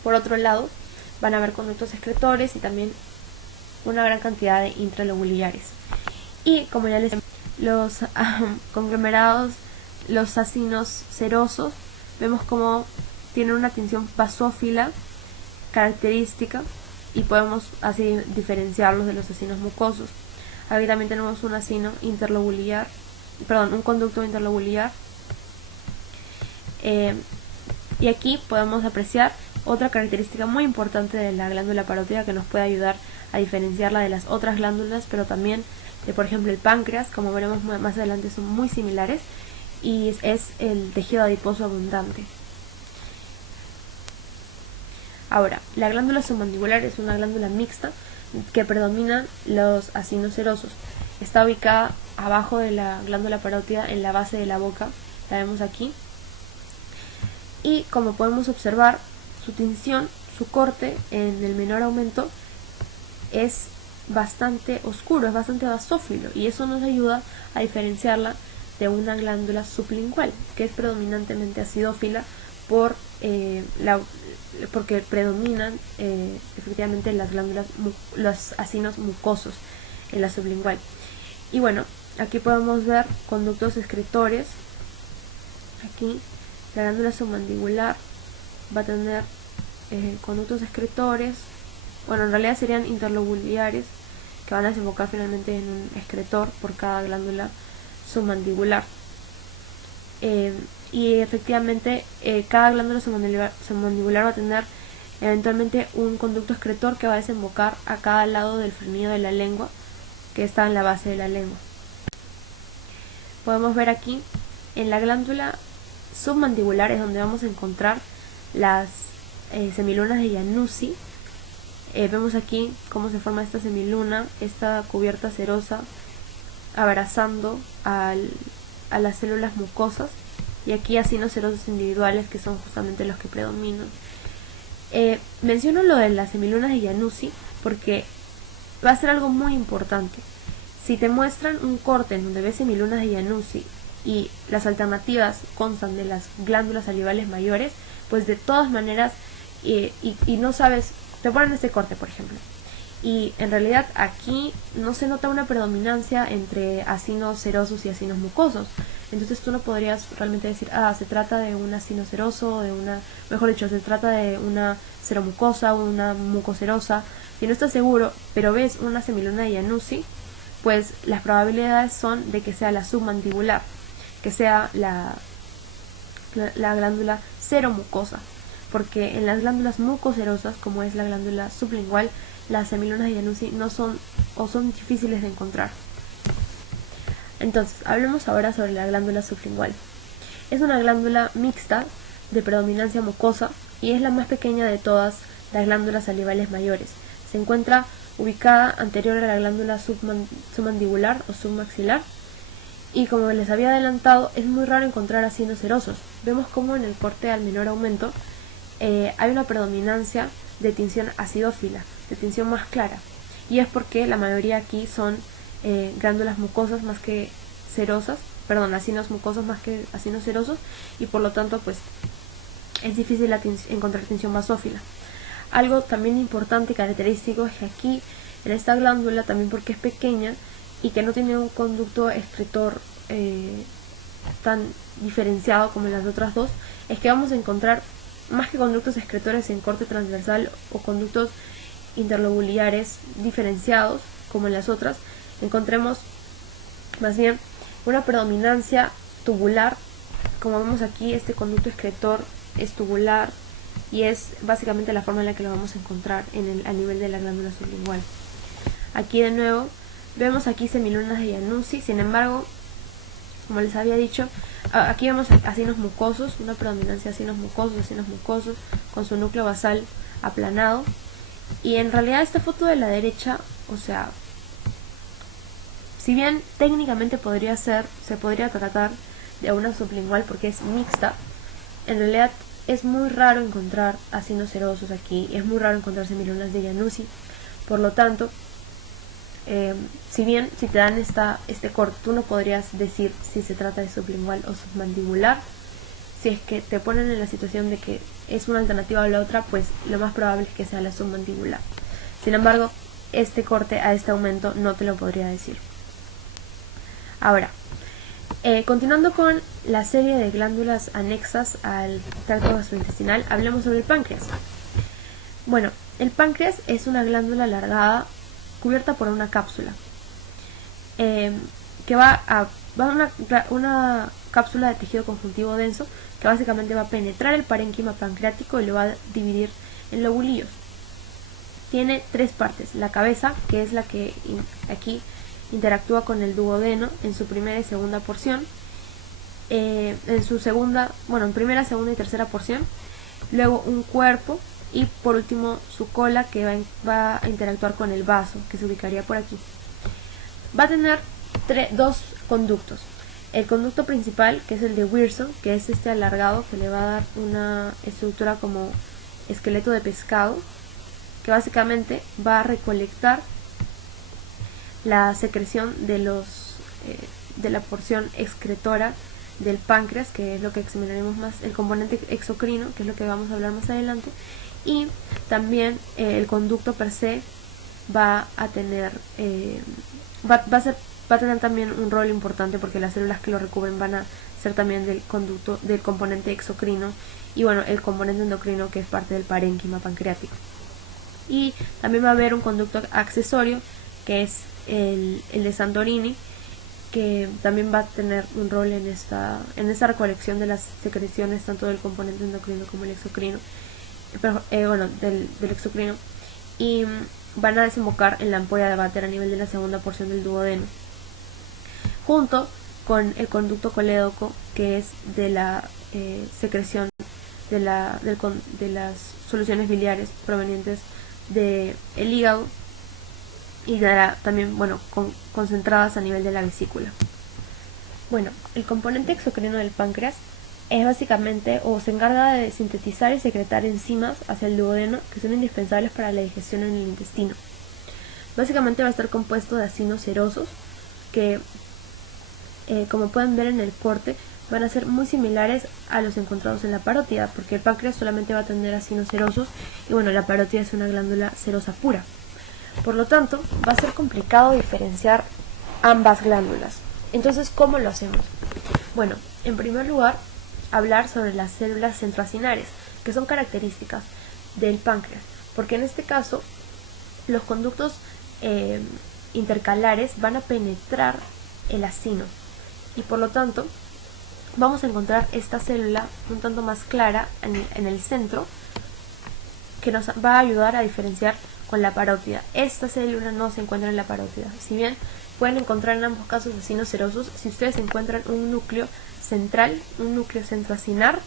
Por otro lado, van a haber conductos excretores y también una gran cantidad de intralobulares. Y como ya les decía, los conglomerados, los acinos serosos, vemos como tienen una tensión basófila característica y podemos así diferenciarlos de los acinos mucosos. Aquí también tenemos un acino interlobular, un conducto interlobular. Y aquí podemos apreciar otra característica muy importante de la glándula parótida que nos puede ayudar a diferenciarla de las otras glándulas, pero también de, por ejemplo, el páncreas, como veremos más adelante, son muy similares, y es el tejido adiposo abundante. Ahora, la glándula submandibular es una glándula mixta que predominan los acinos serosos. Está ubicada abajo de la glándula parótida en la base de la boca, la vemos aquí. Y como podemos observar, su tensión, su corte en el menor aumento es bastante oscuro, es bastante basófilo, y eso nos ayuda a diferenciarla de una glándula sublingual, que es predominantemente acidófila porque predominan efectivamente las glándulas, los acinos mucosos en la sublingual. Y bueno, aquí podemos ver conductos excretores. Aquí la glándula submandibular va a tener conductos excretores, bueno, en realidad serían interlobulares, que van a desembocar finalmente en un excretor por cada glándula submandibular. Y efectivamente cada glándula submandibular va a tener eventualmente un conducto excretor que va a desembocar a cada lado del frenillo de la lengua, que está en la base de la lengua. Podemos ver aquí en la glándula submandibular es donde vamos a encontrar las semilunas de Januzzi. Vemos aquí cómo se forma esta semiluna, esta cubierta serosa abrazando a las células mucosas, y aquí acinos serosos individuales, que son justamente los que predominan. Menciono lo de las semilunas de Januzzi porque va a ser algo muy importante. Si te muestran un corte en donde ves semilunas de Januzzi y las alternativas constan de las glándulas salivales mayores, pues de todas maneras, y no sabes, te ponen este corte por ejemplo, y en realidad aquí no se nota una predominancia entre acinos serosos y acinos mucosos, entonces tú no podrías realmente decir, se trata de un acino seroso, mejor dicho, se trata de una seromucosa o una mucoserosa. Si no estás seguro, pero ves una semiluna de Januzzi, pues las probabilidades son de que sea la submandibular, que sea la glándula seromucosa, porque en las glándulas mucoserosas, como es la glándula sublingual, las semilunas de Januzzi no son o son difíciles de encontrar. Entonces, hablemos ahora sobre la glándula sublingual. Es una glándula mixta de predominancia mucosa y es la más pequeña de todas las glándulas salivales mayores. Se encuentra ubicada anterior a la glándula submandibular o submaxilar. Y como les había adelantado, es muy raro encontrar acinos serosos. Vemos como en el corte al menor aumento hay una predominancia de tinción acidófila, de tinción más clara. Y es porque la mayoría aquí son glándulas mucosas más que serosas, perdón, acinos mucosos más que acinos serosos, y por lo tanto pues es difícil encontrar tinción basófila. Algo también importante y característico es que aquí en esta glándula, también porque es pequeña y que no tiene un conducto excretor tan diferenciado como en las otras dos, es que vamos a encontrar más que conductos excretores en corte transversal o conductos interlobulares diferenciados como en las otras, encontremos más bien una predominancia tubular. Como vemos aquí, este conducto excretor es tubular y es básicamente la forma en la que lo vamos a encontrar a nivel de la glándula sublingual. Aquí de nuevo vemos aquí semilunas de Januzzi. Sin embargo, como les había dicho, aquí vemos acinos mucosos, una predominancia de acinos mucosos con su núcleo basal aplanado. Y en realidad esta foto de la derecha, o sea, si bien técnicamente se podría tratar de una sublingual porque es mixta, en realidad es muy raro encontrar acinos serosos aquí, es muy raro encontrar semilunas de Januzzi. Por lo tanto, si bien si te dan este corte, tú no podrías decir si se trata de sublingual o submandibular. Si es que te ponen en la situación de que es una alternativa o la otra, pues lo más probable es que sea la submandibular. Sin embargo, este corte a este aumento no te lo podría decir. Ahora, continuando con la serie de glándulas anexas al tracto gastrointestinal, hablemos sobre el páncreas. Bueno, el páncreas es una glándula alargada cubierta por una cápsula que va a una cápsula de tejido conjuntivo denso que básicamente va a penetrar el parénquima pancreático y lo va a dividir en lobulillos. Tiene tres partes: la cabeza, que es la que aquí interactúa con el duodeno en su primera y segunda porción, en primera, segunda y tercera porción, luego un cuerpo y por último su cola, que va a interactuar con el vaso, que se ubicaría por aquí. Va a tener dos conductos: el conducto principal, que es el de Wilson, que es este alargado, que le va a dar una estructura como esqueleto de pescado, que básicamente va a recolectar la secreción de la porción excretora del páncreas, que es lo que examinaremos más, el componente exocrino, que es lo que vamos a hablar más adelante. Y también el conducto per se va a tener va a tener también un rol importante, porque las células que lo recubren van a ser también del componente exocrino, y bueno, el componente endocrino, que es parte del parénquima pancreático. Y también va a haber un conducto accesorio, que es el de Santorini, que también va a tener un rol en esta recolección de las secreciones, tanto del componente endocrino como el exocrino, del exocrino, y van a desembocar en la ampolla de váter a nivel de la segunda porción del duodeno, junto con el conducto colédoco, que es de la secreción de las soluciones biliares provenientes del hígado, y también concentradas a nivel de la vesícula. Bueno, el componente exocrino del páncreas es básicamente, o se encarga de sintetizar y secretar enzimas hacia el duodeno que son indispensables para la digestión en el intestino. Básicamente va a estar compuesto de acinos serosos que, como pueden ver en el corte, van a ser muy similares a los encontrados en la parótida, porque el páncreas solamente va a tener acinos serosos y bueno, la parótida es una glándula serosa pura. Por lo tanto, va a ser complicado diferenciar ambas glándulas. Entonces, ¿cómo lo hacemos? Bueno, en primer lugar, hablar sobre las células centroacinares, que son características del páncreas, porque en este caso los conductos intercalares van a penetrar el acino, y por lo tanto vamos a encontrar esta célula un tanto más clara en el centro, que nos va a ayudar a diferenciar con la parótida. Esta célula no se encuentra en la parótida, si bien pueden encontrar en ambos casos acinos serosos. Si ustedes encuentran un núcleo central, un núcleo centroacinar,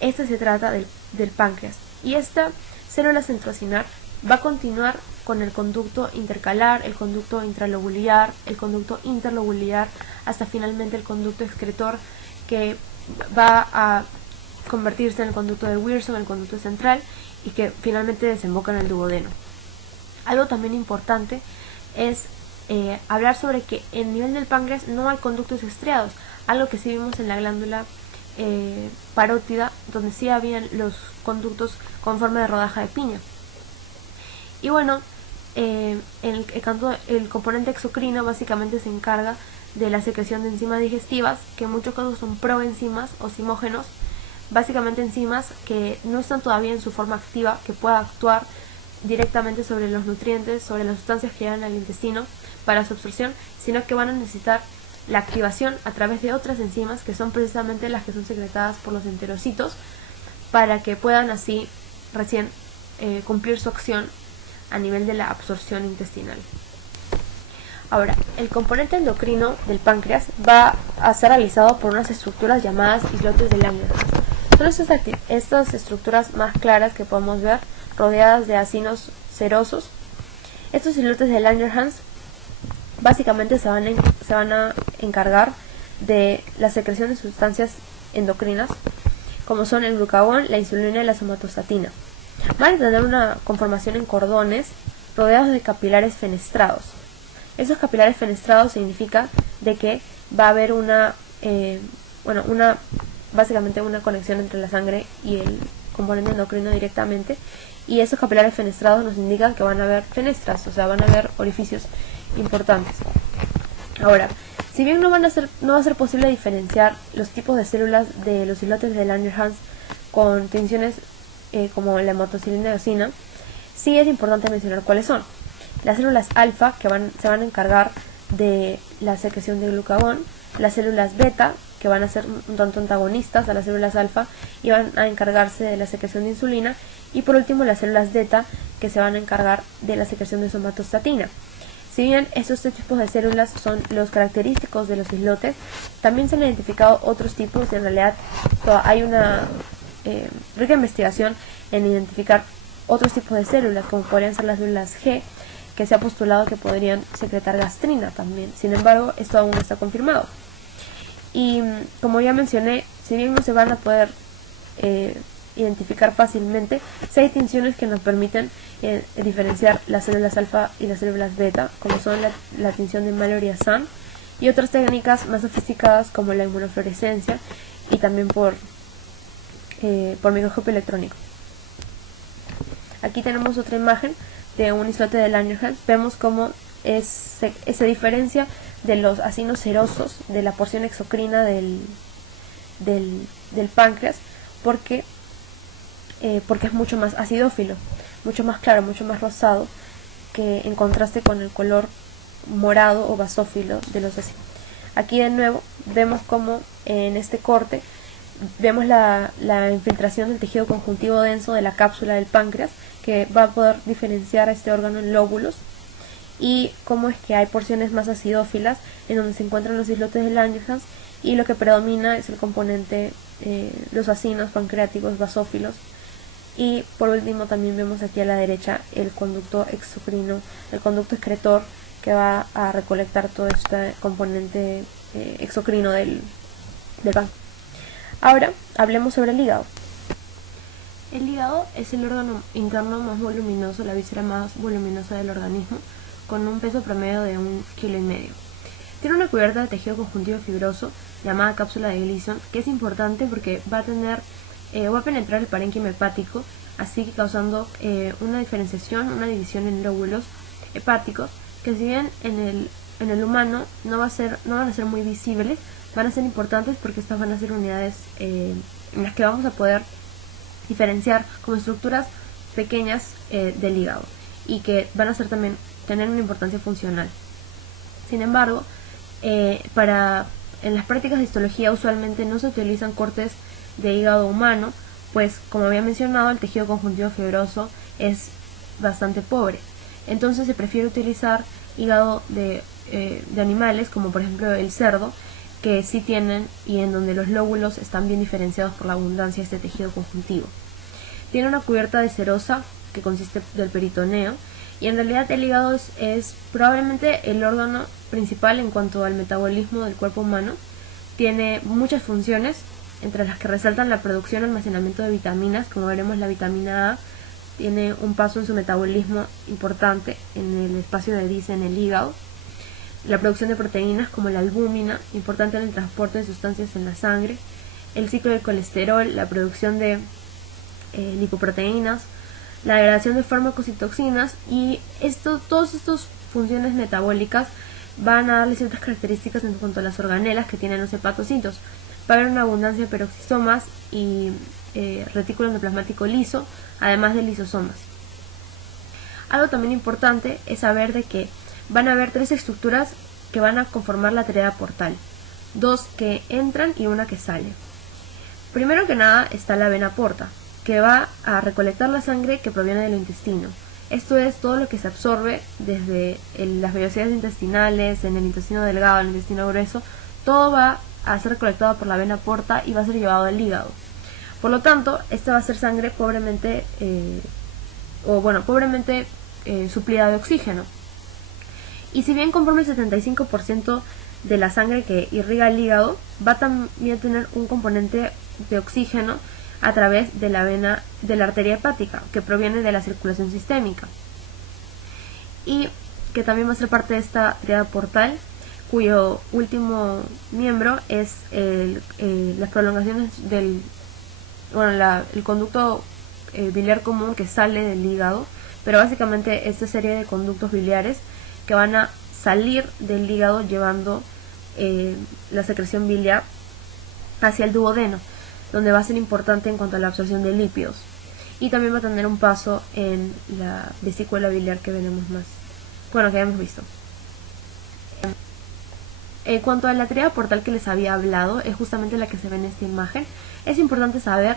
este se trata del páncreas, y esta célula centroacinar va a continuar con el conducto intercalar, el conducto intralobular, el conducto interlobular, hasta finalmente el conducto excretor, que va a convertirse en el conducto de Wilson, el conducto central, y que finalmente desemboca en el duodeno. Algo también importante es hablar sobre que en el nivel del páncreas no hay conductos estriados, algo que sí vimos en la glándula parótida, donde sí habían los conductos con forma de rodaja de piña. Y bueno, el componente exocrino básicamente se encarga de la secreción de enzimas digestivas, que en muchos casos son proenzimas o zimógenos, básicamente enzimas que no están todavía en su forma activa, que pueda actuar directamente sobre los nutrientes, sobre las sustancias que llegan al intestino para su absorción, sino que van a necesitar la activación a través de otras enzimas, que son precisamente las que son secretadas por los enterocitos, para que puedan así recién cumplir su acción a nivel de la absorción intestinal. Ahora, el componente endocrino del páncreas va a ser realizado por unas estructuras llamadas islotes de Langerhans. Son estas estructuras más claras que podemos ver, rodeadas de acinos serosos. Estos islotes de Langerhans básicamente se van a encargar de la secreción de sustancias endocrinas, como son el glucagón, la insulina y la somatostatina. Van a tener una conformación en cordones rodeados de capilares fenestrados. Esos capilares fenestrados significa de que va a haber básicamente una conexión entre la sangre y el componente endocrino directamente, y esos capilares fenestrados nos indican que van a haber fenestras, o sea, van a haber orificios importantes. Ahora, si bien no va a ser posible diferenciar los tipos de células de los islotes de Langerhans con tensiones como la hematocilina y eosina, sí es importante mencionar cuáles son. Las células alfa, que se van a encargar de la secreción de glucagón, las células beta, que van a ser un tanto antagonistas a las células alfa y van a encargarse de la secreción de insulina, y por último las células beta, que se van a encargar de la secreción de somatostatina. Si bien estos tres tipos de células son los característicos de los islotes, también se han identificado otros tipos y en realidad hay una rica investigación en identificar otros tipos de células, como podrían ser las células G, que se ha postulado que podrían secretar gastrina también. Sin embargo, esto aún no está confirmado. Y como ya mencioné, si bien no se van a poder identificar fácilmente, sí hay tinciones que nos permiten diferenciar las células alfa y las células beta, como son la tinción de Mallory-Assange y otras técnicas más sofisticadas como la inmunofluorescencia y también por microscopio electrónico. Aquí tenemos otra imagen de un islote de Langerhans. Vemos cómo se diferencia de los acinos serosos de la porción exocrina del páncreas, porque es mucho más acidófilo, mucho más claro, mucho más rosado, que en contraste con el color morado o basófilo de los acinos. Aquí de nuevo vemos cómo en este corte vemos la infiltración del tejido conjuntivo denso de la cápsula del páncreas, que va a poder diferenciar a este órgano en lóbulos, y cómo es que hay porciones más acidófilas en donde se encuentran los islotes de Langerhans, y lo que predomina es el componente, los acinos pancreáticos basófilos. Y por último también vemos aquí a la derecha el conducto exocrino, el conducto excretor, que va a recolectar todo este componente exocrino del páncreas. Ahora hablemos sobre el hígado. El hígado es el órgano interno más voluminoso, la víscera más voluminosa del organismo, con un peso promedio de 1,5 kg. Tiene una cubierta de tejido conjuntivo fibroso llamada cápsula de Gleason, que es importante porque va a penetrar el parénquima hepático, así que causando una diferenciación, una división en lóbulos hepáticos, que si bien en el humano no van a ser muy visibles, van a ser importantes porque estas van a ser unidades en las que vamos a poder diferenciar como estructuras pequeñas del hígado, y que van a tener una importancia funcional. Sin embargo, en las prácticas de histología usualmente no se utilizan cortes de hígado humano, pues como había mencionado, el tejido conjuntivo fibroso es bastante pobre. Entonces se prefiere utilizar hígado de animales, como por ejemplo el cerdo, que sí tienen y en donde los lóbulos están bien diferenciados por la abundancia de este tejido conjuntivo. Tiene una cubierta de serosa que consiste del peritoneo, y en realidad el hígado es probablemente el órgano principal en cuanto al metabolismo del cuerpo humano. Tiene muchas funciones, entre las que resaltan la producción y almacenamiento de vitaminas. Como veremos, la vitamina A tiene un paso en su metabolismo importante en el espacio de Dice en el hígado. La producción de proteínas como la albúmina, importante en el transporte de sustancias en la sangre. El ciclo del colesterol, la producción de lipoproteínas, la degradación de fármacos y toxinas, y todas estas funciones metabólicas van a darle ciertas características en cuanto a las organelas que tienen los hepatocitos. Va a haber una abundancia de peroxisomas y retículo endoplasmático liso, además de lisosomas. Algo también importante es saber de que van a haber 3 estructuras que van a conformar la triada portal, 2 que entran y una que sale. Primero que nada está la vena porta, que va a recolectar la sangre que proviene del intestino. Esto es todo lo que se absorbe desde las vellosidades intestinales, en el intestino delgado, en el intestino grueso. Todo va a ser recolectado por la vena porta y va a ser llevado al hígado. Por lo tanto, esta va a ser sangre pobremente suplida de oxígeno. Y si bien conforme el 75% de la sangre que irriga el hígado, va también a tener un componente de oxígeno a través de la vena de la arteria hepática, que proviene de la circulación sistémica, y que también va a ser parte de esta triada portal, cuyo último miembro es las prolongaciones del el conducto biliar común que sale del hígado. Pero básicamente esta serie de conductos biliares que van a salir del hígado llevando la secreción biliar hacia el duodeno, donde va a ser importante en cuanto a la absorción de lípidos, y también va a tener un paso en la vesícula biliar que habíamos visto. En cuanto a la triada portal que les había hablado, es justamente la que se ve en esta imagen. Es importante saber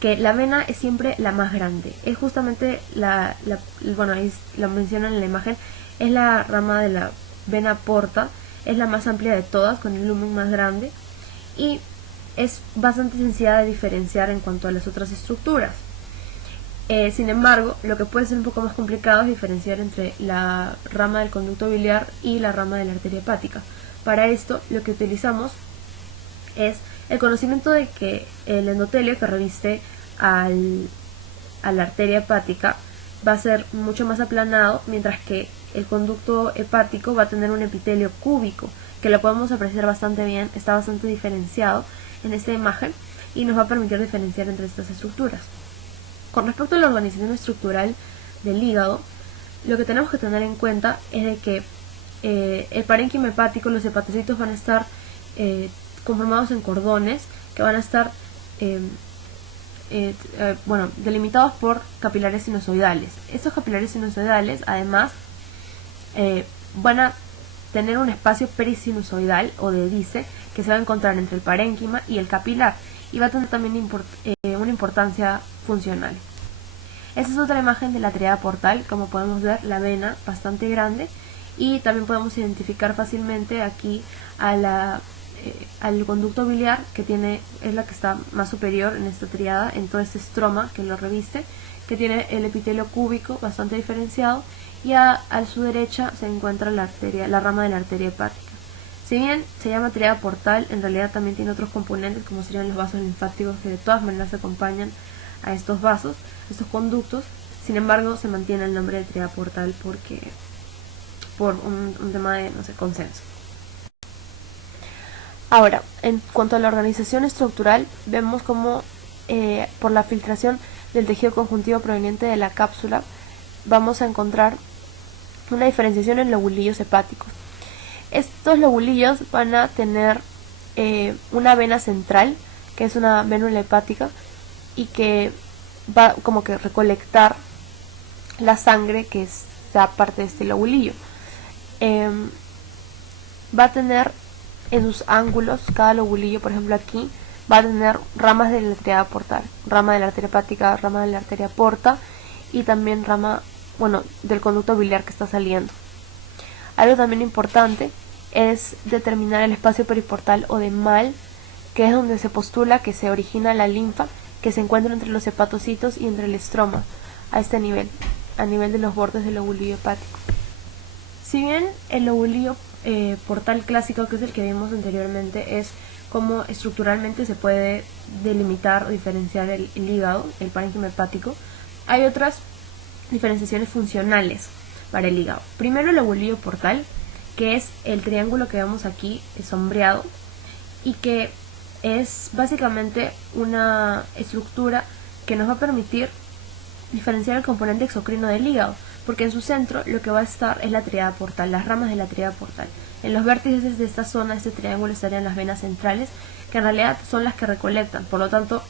que la vena es siempre la más grande. Es justamente ahí lo mencionan en la imagen, es la rama de la vena porta, es la más amplia de todas, con el lumen más grande, y es bastante sencilla de diferenciar en cuanto a las otras estructuras. Sin embargo, lo que puede ser un poco más complicado es diferenciar entre la rama del conducto biliar y la rama de la arteria hepática. Para esto, lo que utilizamos es el conocimiento de que el endotelio que reviste a la arteria hepática va a ser mucho más aplanado, mientras que el conducto hepático va a tener un epitelio cúbico, que lo podemos apreciar bastante bien, está bastante diferenciado en esta imagen y nos va a permitir diferenciar entre estas estructuras. Con respecto a la organización estructural del hígado, lo que tenemos que tener en cuenta es de que el parénquima hepático, los hepatocitos van a estar conformados en cordones que van a estar delimitados por capilares sinusoidales. Estos capilares sinusoidales además van a tener un espacio perisinusoidal o de Dice que se va a encontrar entre el parénquima y el capilar, y va a tener también una importancia funcional. Esta es otra imagen de la triada portal. Como podemos ver, la vena bastante grande, y también podemos identificar fácilmente aquí al conducto biliar, que es la que está más superior en esta triada, en todo este estroma que lo reviste, que tiene el epitelio cúbico bastante diferenciado, y a su derecha se encuentra la rama de la arteria hepática. Si bien se llama triada portal, en realidad también tiene otros componentes, como serían los vasos linfáticos, que de todas maneras acompañan a estos vasos, estos conductos. Sin embargo, se mantiene el nombre de triada portal por un tema de consenso. Ahora, en cuanto a la organización estructural, vemos como por la filtración del tejido conjuntivo proveniente de la cápsula vamos a encontrar una diferenciación en lobulillos hepáticos. Estos lobulillos van a tener una vena central, que es una vena hepática, y que va como que recolectar la sangre que sea parte de este lobulillo. Va a tener en sus ángulos, cada lobulillo, por ejemplo aquí, va a tener ramas de la triada portal, rama de la arteria hepática, rama de la arteria porta, y también rama del conducto biliar que está saliendo. Algo también importante es determinar el espacio periportal o de Mal, que es donde se postula que se origina la linfa, que se encuentra entre los hepatocitos y entre el estroma. a este nivel, a nivel de los bordes del lobulillo hepático. Si bien el lobulillo portal clásico, que es el que vimos anteriormente, es como estructuralmente se puede delimitar o diferenciar el hígado, el parénquima hepático, hay otras diferenciaciones funcionales para el hígado. Primero, el lobulillo portal, que es el triángulo que vemos aquí sombreado y que es básicamente una estructura que nos va a permitir diferenciar el componente exocrino del hígado, porque en su centro lo que va a estar es la tríada portal, las ramas de la tríada portal. En los vértices de esta zona, este triángulo, estarían las venas centrales, que en realidad son las que recolectan, por lo tanto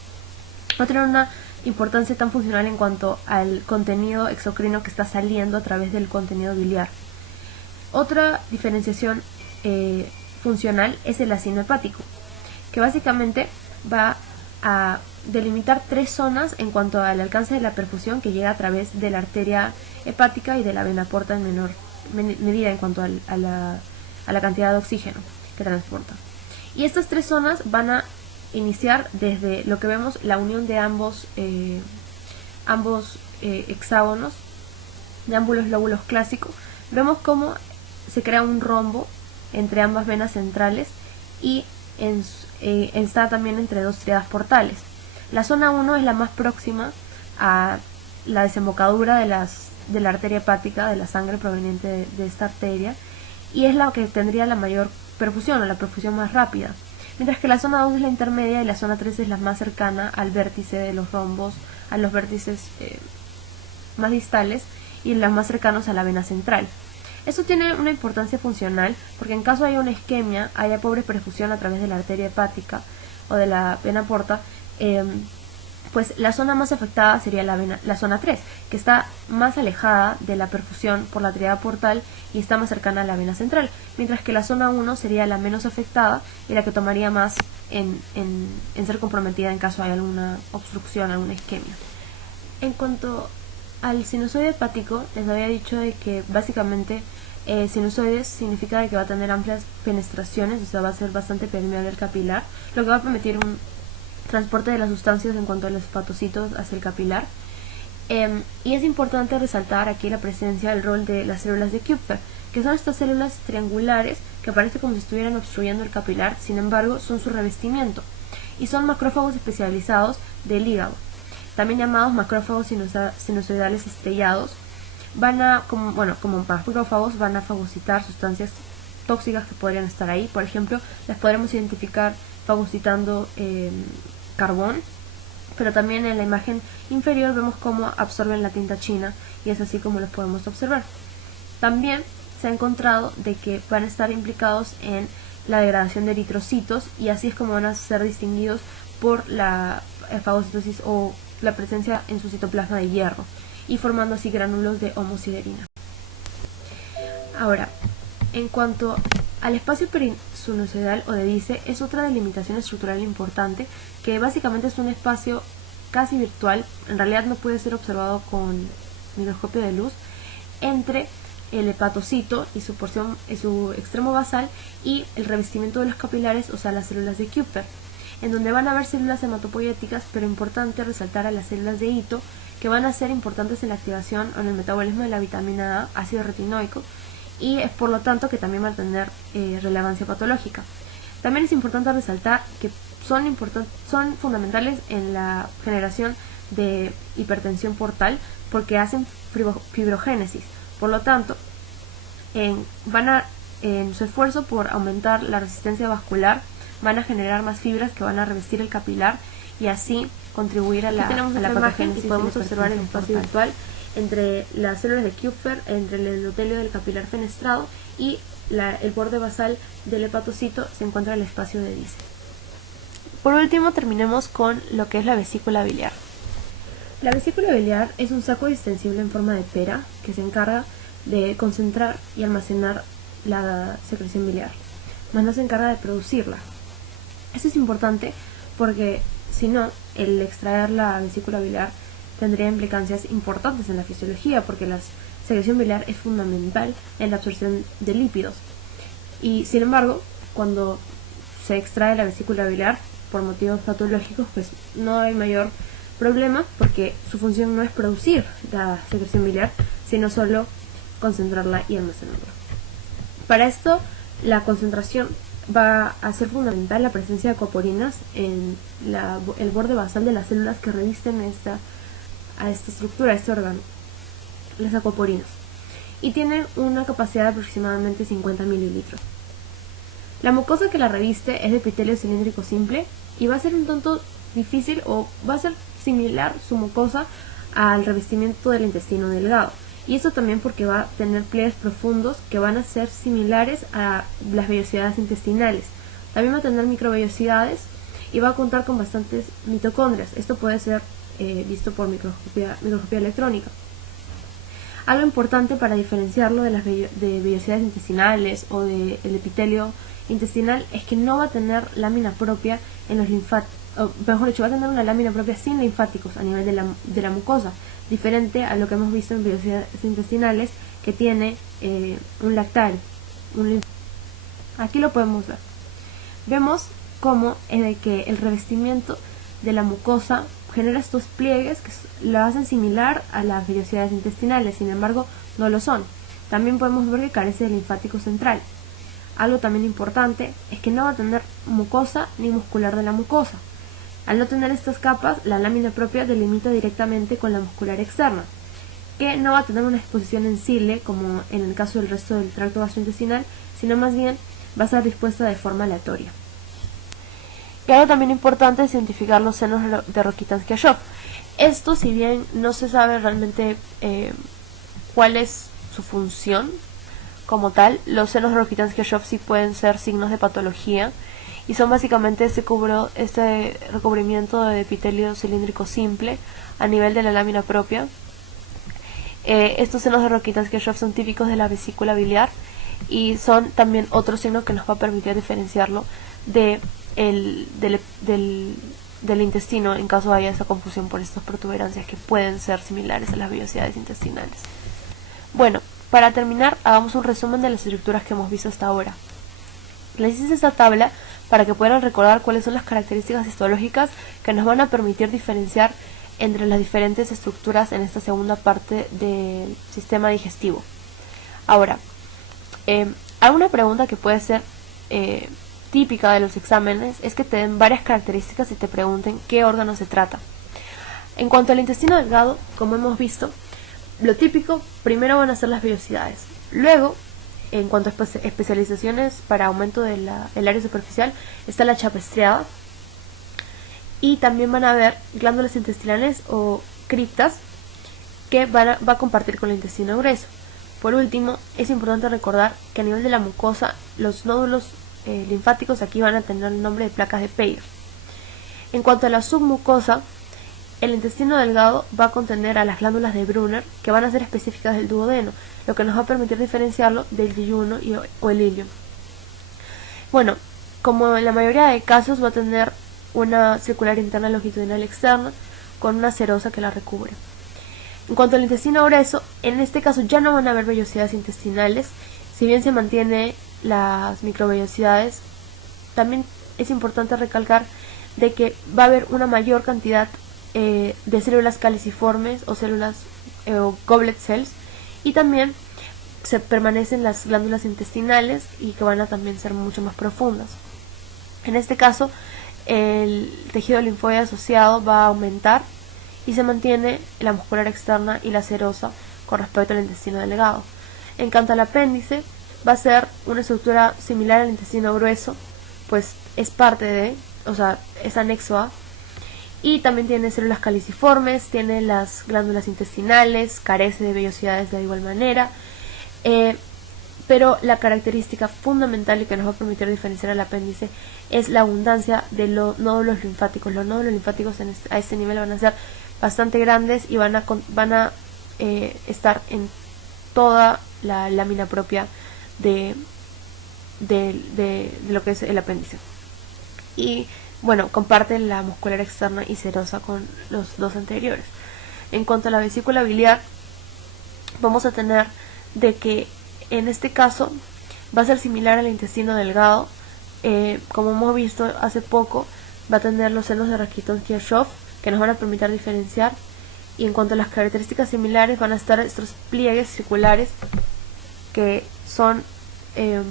no tienen una importancia tan funcional en cuanto al contenido exocrino que está saliendo a través del contenido biliar. Otra diferenciación funcional es el acino hepático, que básicamente va a delimitar 3 zonas en cuanto al alcance de la perfusión que llega a través de la arteria hepática y de la vena porta en menor medida en cuanto a la cantidad de oxígeno que transporta. Y estas 3 zonas van a iniciar desde lo que vemos, la unión de ambos hexágonos, de ambos lóbulos clásicos. Vemos cómo se crea un rombo entre ambas venas centrales y está también entre 2 tríadas portales. La zona 1 es la más próxima a la desembocadura de la arteria hepática, de la sangre proveniente de esta arteria, y es la que tendría la mayor perfusión o la perfusión más rápida, mientras que la zona 2 es la intermedia y la zona 3 es la más cercana al vértice de los rombos, a los vértices más distales y las más cercanos a la vena central. Esto tiene una importancia funcional porque en caso haya una isquemia, haya pobre perfusión a través de la arteria hepática o de la vena porta, pues la zona más afectada sería la zona 3, que está más alejada de la perfusión por la tríada portal y está más cercana a la vena central, mientras que la zona 1 sería la menos afectada y la que tomaría más en ser comprometida en caso haya alguna obstrucción, alguna isquemia. En cuanto al sinusoide hepático, les había dicho de que básicamente sinusoides significa de que va a tener amplias penetraciones, o sea, va a ser bastante permeable al capilar, lo que va a permitir un transporte de las sustancias en cuanto a los hepatocitos hacia el capilar. Y es importante resaltar aquí la presencia del rol de las células de Kupffer, que son estas células triangulares que parece como si estuvieran obstruyendo el capilar, sin embargo son su revestimiento, y son macrófagos especializados del hígado, también llamados macrófagos sinusoidales estrellados. Como macrófagos van a fagocitar sustancias tóxicas que podrían estar ahí. Por ejemplo, las podremos identificar fagocitando carbón, pero también en la imagen inferior vemos cómo absorben la tinta china y es así como los podemos observar. También se ha encontrado de que van a estar implicados en la degradación de eritrocitos y así es como van a ser distinguidos por la fagocitosis o la presencia en su citoplasma de hierro y formando así gránulos de homosiderina. Ahora, en cuanto al espacio perisinusoidal o de Dice, es otra delimitación estructural importante que básicamente es un espacio casi virtual, en realidad no puede ser observado con microscopio de luz, entre el hepatocito y su extremo basal y el revestimiento de los capilares, o sea las células de Kupffer, en donde van a haber células hematopoieticas, pero importante resaltar a las células de hito, que van a ser importantes en la activación o en el metabolismo de la vitamina A, ácido retinoico, y es por lo tanto que también van a tener relevancia patológica. También es importante resaltar que son fundamentales en la generación de hipertensión portal porque hacen fibrogénesis. Por lo tanto, en su esfuerzo por aumentar la resistencia vascular, van a generar más fibras que van a revestir el capilar y así contribuir a la patogénesis. Podemos observar el espacio virtual entre las células de Kupffer, entre el endotelio del capilar fenestrado y el borde basal del hepatocito se encuentra el espacio de Dice. Por último, terminemos con lo que es la vesícula biliar. La vesícula biliar es un saco distensible en forma de pera que se encarga de concentrar y almacenar la secreción biliar, más no se encarga de producirla. Esto es importante porque si no, el extraer la vesícula biliar tendría implicancias importantes en la fisiología porque la secreción biliar es fundamental en la absorción de lípidos. Y sin embargo, cuando se extrae la vesícula biliar por motivos patológicos, pues no hay mayor Problema porque su función no es producir la secreción biliar, sino solo concentrarla y almacenarla. Para esto, la concentración va a ser fundamental la presencia de aquaporinas en el borde basal de las células que revisten a esta estructura, a este órgano, las aquaporinas, y tienen una capacidad de aproximadamente 50 mililitros. La mucosa que la reviste es de epitelio cilíndrico simple y va a ser un tanto difícil, o va a ser similar su mucosa al revestimiento del intestino delgado, y esto también porque va a tener pliegues profundos que van a ser similares a las vellosidades intestinales. También va a tener microvellosidades y va a contar con bastantes mitocondrias. Esto puede ser visto por microscopía electrónica. Algo importante para diferenciarlo de las vellosidades intestinales o del epitelio intestinal es que no va a tener lámina propia en los linfáticos, mejor dicho, va a tener una lámina propia sin linfáticos a nivel de la mucosa, diferente a lo que hemos visto en vellosidades intestinales, que tiene un lactal. Aquí lo podemos ver. Vemos cómo es de que el revestimiento de la mucosa genera estos pliegues que lo hacen similar a las vellosidades intestinales, sin embargo no lo son. También podemos ver que carece de linfático central. Algo también importante es que no va a tener mucosa ni muscular de la mucosa. Al no tener estas capas, la lámina propia delimita directamente con la muscular externa, que no va a tener una exposición en cile como en el caso del resto del tracto gastrointestinal, sino más bien va a ser dispuesta de forma aleatoria. Y algo también importante es identificar los senos de Rokitansky-Ashov. Esto, si bien no se sabe realmente cuál es su función como tal, los senos de Rokitansky-Ashov sí pueden ser signos de patología, y son básicamente este recubrimiento de epitelio cilíndrico simple a nivel de la lámina propia. Estos senos de Rokitansky-Ashov son típicos de la vesícula biliar y son también otro signo que nos va a permitir diferenciarlo del intestino en caso haya esa confusión por estas protuberancias que pueden ser similares a las vellosidades intestinales. Bueno, para terminar, hagamos un resumen de las estructuras que hemos visto hasta ahora. Les hice esta tabla para que puedan recordar cuáles son las características histológicas que nos van a permitir diferenciar entre las diferentes estructuras en esta segunda parte del sistema digestivo. Ahora, alguna pregunta que puede ser típica de los exámenes es que te den varias características y te pregunten qué órgano se trata. En cuanto al intestino delgado, como hemos visto, lo típico primero van a ser las vellosidades. Luego, en cuanto a especializaciones para aumento del área superficial, está la chapa estriada, y también van a haber glándulas intestinales o criptas que va a compartir con el intestino grueso. Por último, es importante recordar que a nivel de la mucosa, los nódulos linfáticos aquí van a tener el nombre de placas de Peyer. En cuanto a la submucosa, el intestino delgado va a contener a las glándulas de Brunner, que van a ser específicas del duodeno, lo que nos va a permitir diferenciarlo del yeyuno o el ilion. Bueno, como en la mayoría de casos va a tener una circular interna longitudinal externa con una serosa que la recubre. En cuanto al intestino grueso, en este caso ya no van a haber vellosidades intestinales, si bien se mantiene las microvellosidades. También es importante recalcar de que va a haber una mayor cantidad de células caliciformes o células o goblet cells, y también se permanecen las glándulas intestinales y que van a también ser mucho más profundas. En este caso, el tejido linfoide asociado va a aumentar y se mantiene la muscular externa y la serosa con respecto al intestino delgado. En cuanto al apéndice, va a ser una estructura similar al intestino grueso, pues es parte de, o sea, es anexo a, y también tiene células caliciformes, tiene las glándulas intestinales, carece de vellosidades de igual manera, pero la característica fundamental y que nos va a permitir diferenciar el apéndice es la abundancia de los nódulos linfáticos. Los nódulos linfáticos a este nivel van a ser bastante grandes y van a estar en toda la lámina propia de lo que es el apéndice. Y bueno, comparten la muscular externa y serosa con los dos anteriores. En cuanto a la vesícula biliar, vamos a tener de que en este caso va a ser similar al intestino delgado. Como hemos visto hace poco, va a tener los senos de Rokitansky-Ashov que nos van a permitir diferenciar. Y en cuanto a las características similares, van a estar estos pliegues circulares que son que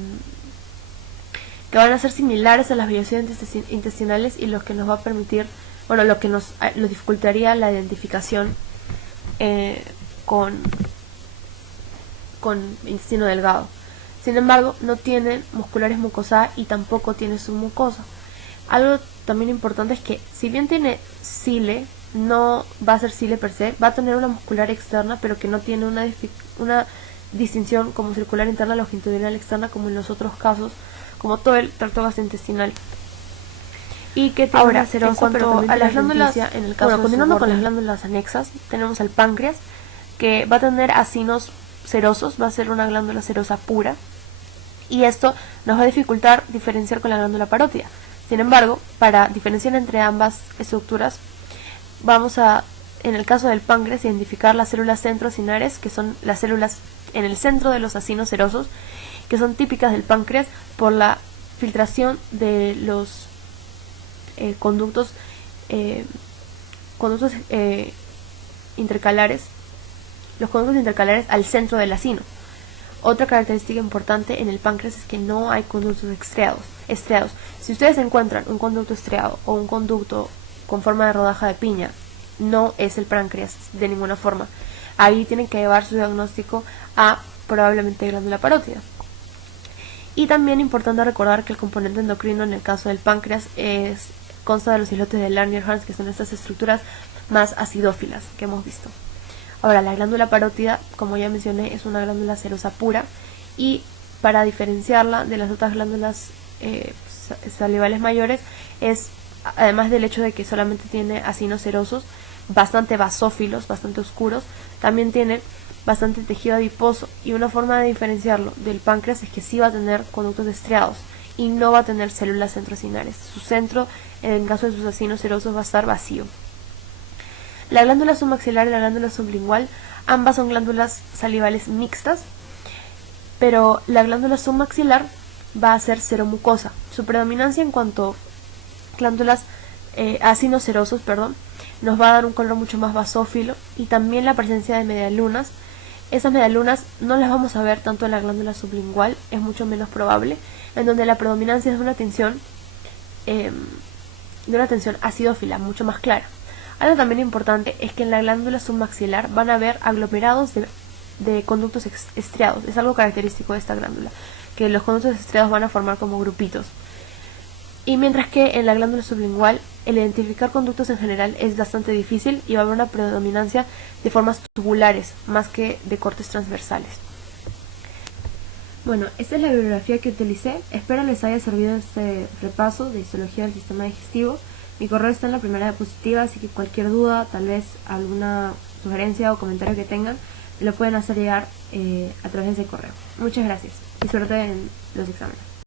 van a ser similares a las vellosidades intestinales, y los que nos va a permitir, bueno, lo que nos dificultaría la identificación con intestino delgado. Sin embargo, no tienen musculares mucosa y tampoco tiene submucosa. Algo también importante es que, si bien tiene cile, no va a ser cile per se, va a tener una muscular externa, pero que no tiene una distinción como circular interna longitudinal externa, como en los otros casos, como todo el tracto gastrointestinal. Y que tiene ahora, en cuanto a las glándulas, en el caso continuando con las glándulas anexas, tenemos al páncreas, que va a tener acinos serosos, va a ser una glándula serosa pura, y esto nos va a dificultar diferenciar con la glándula parótida. Sin embargo, para diferenciar entre ambas estructuras, vamos a, en el caso del páncreas, identificar las células centrocinares, que son las células en el centro de los acinos serosos, que son típicas del páncreas por la filtración de los conductos intercalares, los conductos intercalares al centro del acino. Otra característica importante en el páncreas es que no hay conductos estriados. Si ustedes encuentran un conducto estriado o un conducto con forma de rodaja de piña, no es el páncreas de ninguna forma. Ahí tienen que llevar su diagnóstico a probablemente glándula parótida. Y también importante recordar que el componente endocrino en el caso del páncreas consta de los islotes de Langerhans, que son estas estructuras más acidófilas que hemos visto. Ahora, la glándula parótida, como ya mencioné, es una glándula serosa pura, y para diferenciarla de las otras glándulas salivales mayores, es, además del hecho de que solamente tiene acinos serosos, bastante basófilos, bastante oscuros, también tiene bastante tejido adiposo, y una forma de diferenciarlo del páncreas es que sí va a tener conductos estriados y no va a tener células centrocinares. Su centro, en el caso de sus acinos serosos, va a estar vacío. La glándula submaxilar y la glándula sublingual, ambas son glándulas salivales mixtas, pero la glándula submaxilar va a ser seromucosa. Su predominancia en cuanto a glándulas acinos serosos, nos va a dar un color mucho más basófilo, y también la presencia de medialunas. Esas medialunas no las vamos a ver tanto en la glándula sublingual, es mucho menos probable, en donde la predominancia es de una tensión acidófila mucho más clara. Algo también importante es que en la glándula submaxilar van a haber aglomerados de conductos estriados. Es algo característico de esta glándula, que los conductos estriados van a formar como grupitos. Y mientras que en la glándula sublingual, el identificar conductos en general es bastante difícil, y va a haber una predominancia de formas tubulares más que de cortes transversales. Bueno, esta es la bibliografía que utilicé. Espero les haya servido este repaso de histología del sistema digestivo. Mi correo está en la primera diapositiva, así que cualquier duda, tal vez alguna sugerencia o comentario que tengan, me lo pueden hacer llegar a través de ese correo. Muchas gracias y suerte en los exámenes.